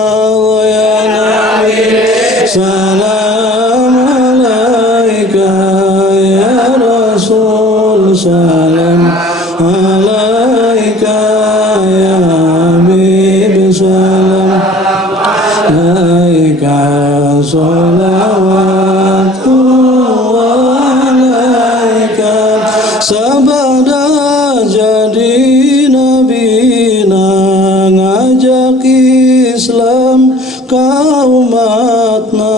Ya Nabi salam alaika ya Rasul salam alaika ya Habib salam alaika salawatullah alaika. Sabda jadi nabina ngajak Islam ka umatna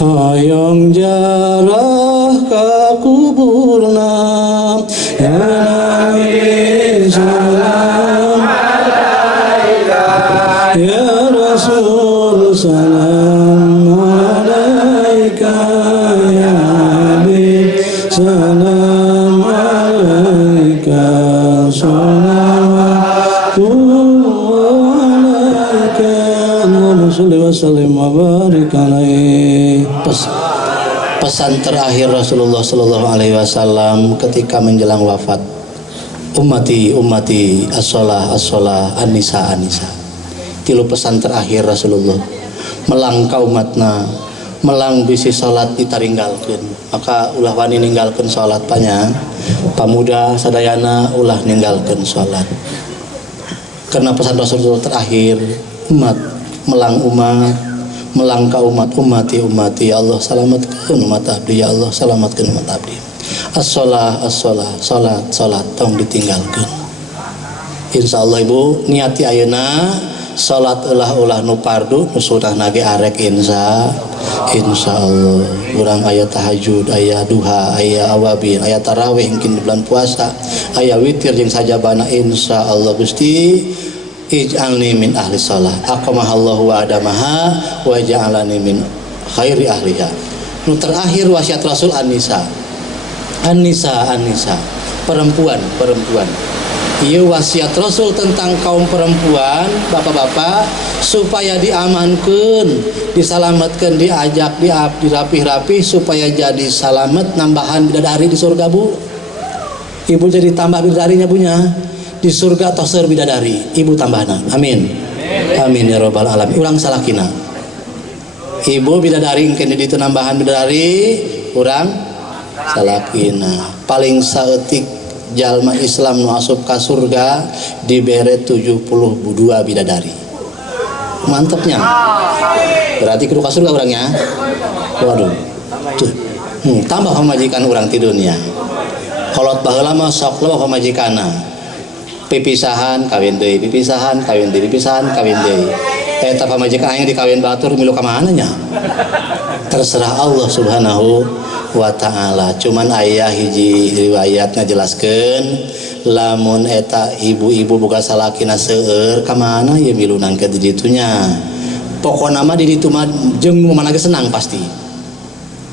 Hoyong jarah ka kuburna ya Nabi salam alaika ya Rasul salam alaika ya Habib salam alaika salawatu alaika Allahumma sholli wa sallim wa barik alaihi. Pesan terakhir Rasulullah Sallallahu Alaihi Wasallam ketika menjelang wafat, ummati ummati as-sholah as-sholah an-nisa an-nisa. Tilu pesan terakhir Rasulullah, melang kaumatna melang bisi salat ditaringgalkeun, maka ulah wani ninggalkeun salat panya pamuda sadayana ulah ninggalkeun salat. Karena pesan Rasulullah terakhir, umat melang umat melangkah umat ummati ya Allah selamatkan umat abdi ya Allah selamatkan umat abdi. As-sholah as-sholah salat tong ditinggalkan. Insyaallah ibu niati ayeuna salat ulah nu fardu nu sunah nage arek insyaallah. Urang aya tahajud, aya duha, aya awabin, aya tarawih mungkin di bulan puasa, aya witir jeung sajabana insyaallah Gusti ij'alni min ahli shalah aqamahallahu wa adamaha wa ja'alani min khairi ahliha. Nu terakhir wasiat Rasul an-nisa perempuan. Ieu wasiat Rasul tentang kaum perempuan bapak-bapak supaya diamankeun, disalamatkeun, diajak, dirapih-rapih supaya jadi salamet nambahan bidadari di surga bu. Ibu jadi tambah bidadarinya punya di surga atau seur bidadari ibu tambahna amin amin ya robbal alamin. Urang salakina ibu bidadari engkeun di ditu nambahan bidadari urang salakina paling saeutik jalma Islam nu asup ka surga dibere 72 bidadari. Mantepnya berarti kudu ka surga urangnya. Waduh tuh tambah pamajikan urang ti dunia kolot baheula mah sok loba pamajikanna pipisahan kawin deui pipisahan kawin deui eta pamajikan aing dikawin batur milu ka mana nya terserah Allah Subhanahu wa taala. Cuman aya hiji riwayat ngajelaskeun lamun eta ibu-ibu boga salakina seueur ka mana ye milunang ke ditunya pokona mah di ditu mah jeung nu mana ge senang pasti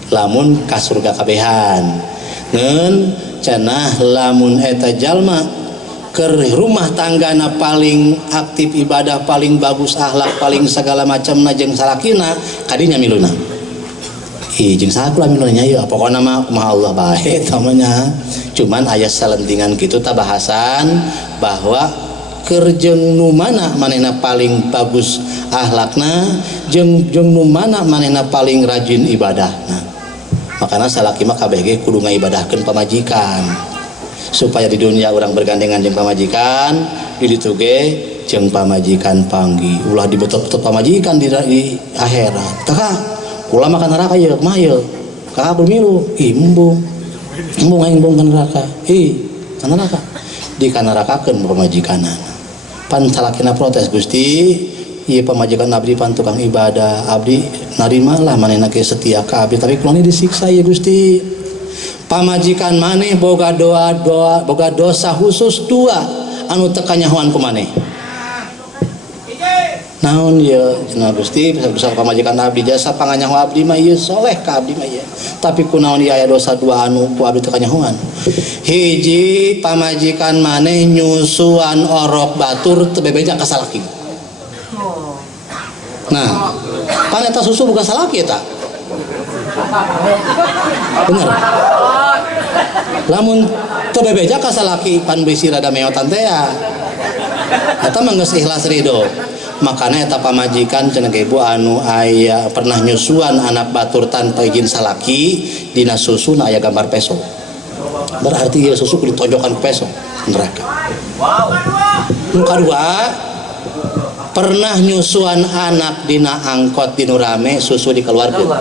lamun ka surga kabehan ngeun cenah lamun eta jalma ke rumah tanggana paling aktif ibadah paling bagus akhlak paling segala macamna jeung salakina kadinya miluna jeung sakula miluna ya pokona mah kumaha Allah bae tamanya. Cuman aya salentingan kitu ta bahasan bahwa kerjeng nu mana manehna paling bagus akhlakna jeung nu mana manehna paling rajin ibadahna. Makana salaki mah kabeh ge kudu ngaibadahkeun pamajikan supaya di dunia orang bergandengan jeung pamajikan di ditu ge jeung pamajikan panggi ulah dibetot-betot pamajikan di akhirat. Kakak ulah makan neraka ye mah ye kakak bermilu embung aing embung ka neraka ka neraka dikanarakakeun pamajikanana pan salakina protes Gusti ieu pamajikan abdi pan tukang ibadah abdi narimalah manehna ge setia ka abdi tapi kula disiksa ya Gusti. Pamajikan maneh boga boga dosa khusus dua anu teu kanyahoan ku maneh. Naon ieu cenah Gusti bisa pamajikan abdi jasa panganyaho abdi mah ieu soleh ka abdi mah ieu. Tapi kunaon ieu aya dosa dua anu ku abdi teu kanyahoan. Hiji pamajikan maneh nyusuan orok batur teu bebeja ka salaki. Nah, pan eta susu boga salaki eta. Bener lamun teu bebeja ka salaki pan bisi rada meotan teh ya eta mah geus ikhlas ridho. Makana eta pamajikan cenah ibu anu aya pernah nyusuan anak batur tanpa izin salaki dina susuna aya gambar peso berarti ieu susu ditojokan ku peso neraka. Nu kadua pernah nyusuan anak dina angkot dinu rame susu dikeluarkeun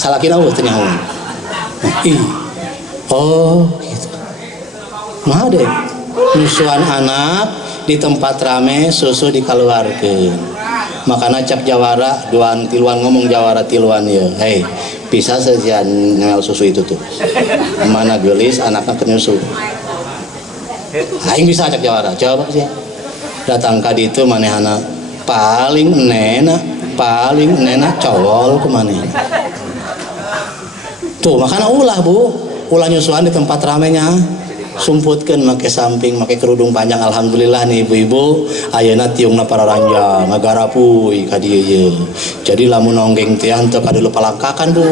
salakina eueuh teu nyahoan. Oh gitu mah deh nyusuan anak di tempat rame susu dikeluarkeun makana cak jawara duan tiluan ngomong jawara tiluan ya hei bisa saja ngel susu itu tuh mana gelis anaknya kenyusu aing bisa cak jawara coba sih datang ka ditu manehana paling nena cowol kemana tuh makanya ulah bu ulah nyusuan di tempat ramenya sumputkeun make samping make kerudung panjang. Alhamdulillah nih ibu-ibu ayeuna tiungna para ranjang ngagarapuy ka dieu ye. Jadi lamun nonggeng teh henteu ka dieu palangkakan bu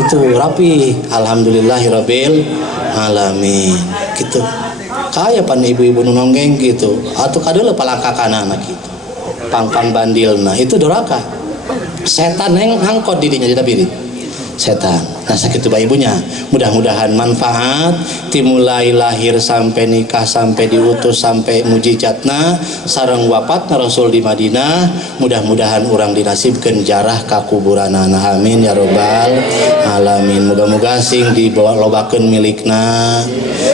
itu rapi. Alhamdulillahirabbil alamin gitu kaya pan ibu-ibu nu nonggeng gitu atuh ka dieu palangkakanana gitu pang-pang bandilna itu doraka setan yang ngangkot didinya di tabirit setan. Nah sakitu bae ibunya mudah-mudahan manfaat timulai lahir sampai nikah sampai diutus sampai mujizatna sareng wafatna Rasul di Madinah mudah-mudahan urang dinasibkeun jarah ka kuburanana amin ya robbal alamin. Moga-moga sing dilobakeun milikna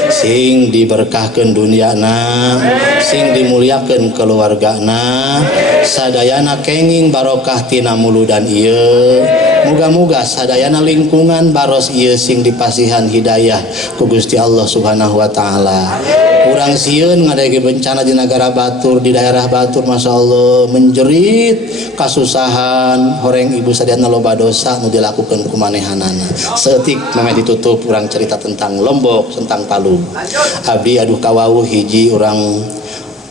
sing diberkahkeun dunyana sing dimuliakeun keluargana sadayana kenging barokah tina muludan ieu. Moga-moga sadayana lingkungan baros ieu sing dipasihan hidayah ku Gusti Allah Subhanahu wa taala. Urang sieun ngadege bencana di negara Batur di daerah Batur masyaallah menjerit kasusahan horeng ibu sadayana loba dosa nu dilakukeun ku manehanana. Seetik meme ditutup urang cerita tentang Lombok tentang Palu. Abdi aduh kawawuh hiji urang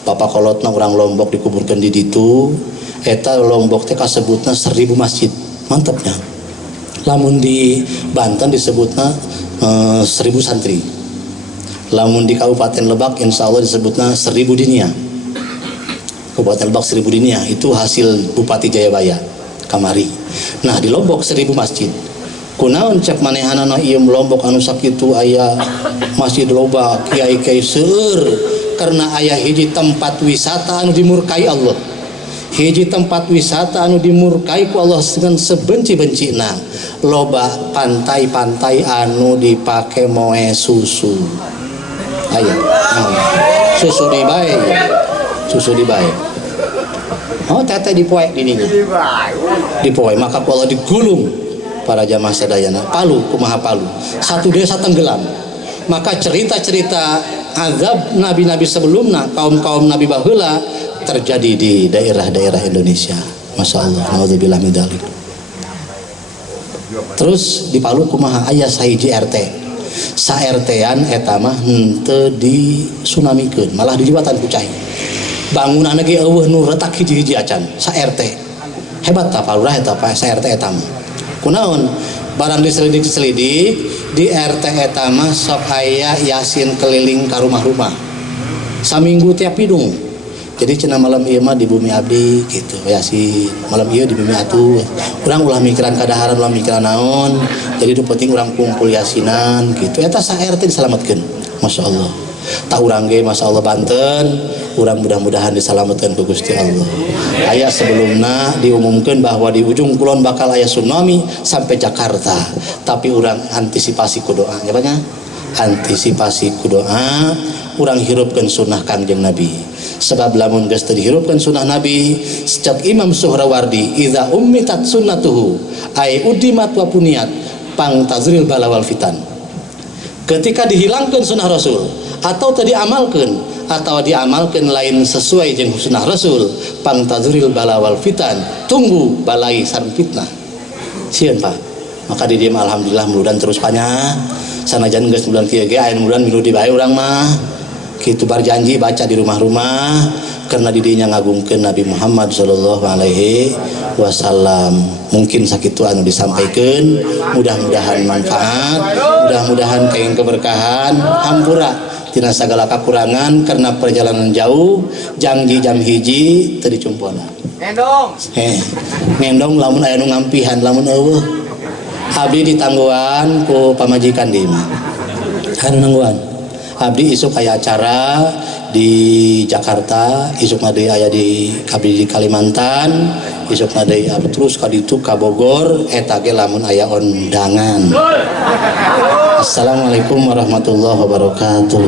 bapak kolotna urang Lombok dikuburkeun di ditu eta Lombok teh kasebutna 1000 masjid. Mantapnya lamun di Banten disebutnya 1000 santri, lamun di Kabupaten Lebak insya Allah disebutnya 1000 dinia. Kabupaten Lebak 1000 dinia itu hasil Bupati Jayabaya kamari. Nah di Lombok 1000 masjid kunaon cek manehanana ieu Lombok anu sakitu aya masjid loba kiai-kiai seueur karena aya hiji tempat wisata anu dimurkai Allah, hiji tempat wisata anu dimurkai ku Allah dengan sebenci-bencina. Loba pantai-pantai anu dipake moe susu aya susu dibae susu dibae oh tete dipoe dininya dipoe maka ku Allah digulung para jamaah sadayana. Palu kumaha Palu satu desa tenggelam maka cerita-cerita azab nabi-nabi sebelumnya kaum-kaum nabi baheula terjadi di daerah-daerah Indonesia. Masya Allah, naudzubillah min dzalik. Terus di Palu kumaha aya sahiji RT sa RT-an eta mah henteu disunamikeun malah diliwatan ku cai bangunanna ge eueuh nu retak hiji-hiji acan sa RT hebat ta Palu eta pa sa RT eta mah kunaon barang diselidik-selidik di RT eta mah sok aya yasin keliling ka rumah-rumah saminggu tiap hidung. Jadi cenah malam ieu mah di bumi abdi gitu yasin malam ieu di bumi atuh urang ulah mikiran kadaharan ulah mikiran naon jadi nu penting urang kumpul yasinan gitu eta sa RT diselametkeun masyaallah. Ta urang ge masyaallah Banten urang mudah-mudahan diselametkeun ku Gusti Allah. Aya sebelumna diumumkeun bahwa di ujung kulon bakal aya tsunami sampai Jakarta tapi urang antisipasi ku doa ya banyak antisipasi ku doa urang hirupkeun sunnah Kangjeng Nabi. Sebab lamun geus teu dihirupkeun sunnah Nabi sejak Imam Suhrawardi idza ummitat sunnatuhu ay udimat wa puniyat pang tazril balawal fitan. Ketika dihilangkeun sunnah Rasul atau teu diamalkeun atau diamalkeun lain sesuai jeung sunnah Rasul pang tazril balawal fitan tunggu balai sareng fitnah. Sieun Pak. Maka di dieu alhamdulillah mudah terus panjang sanajan geus bulan kieu ge aya mudah milu di bae urang mah kitu berjanji baca di rumah-rumah karena didinya ngagungkeun Nabi Muhammad sallallahu alaihi wasallam. Mungkin sakitu anu disampaikan mudah-mudahan manfaat mudah-mudahan kenging keberkahan hampura tina sagala kakurangan karena perjalanan jauh janji jam hiji teu dicumpona ngendong lamun aya nu ngampihan lamun eueuh abdi ditangguhan ku pamajikan di imah anu nangguhan abdi isuk aya acara di Jakarta isuk na deui aya di Kalimantan isuk na deui terus ka ditu ka Bogor eta ge lamun aya undangan. Assalamualaikum warahmatullahi wabarakatuh.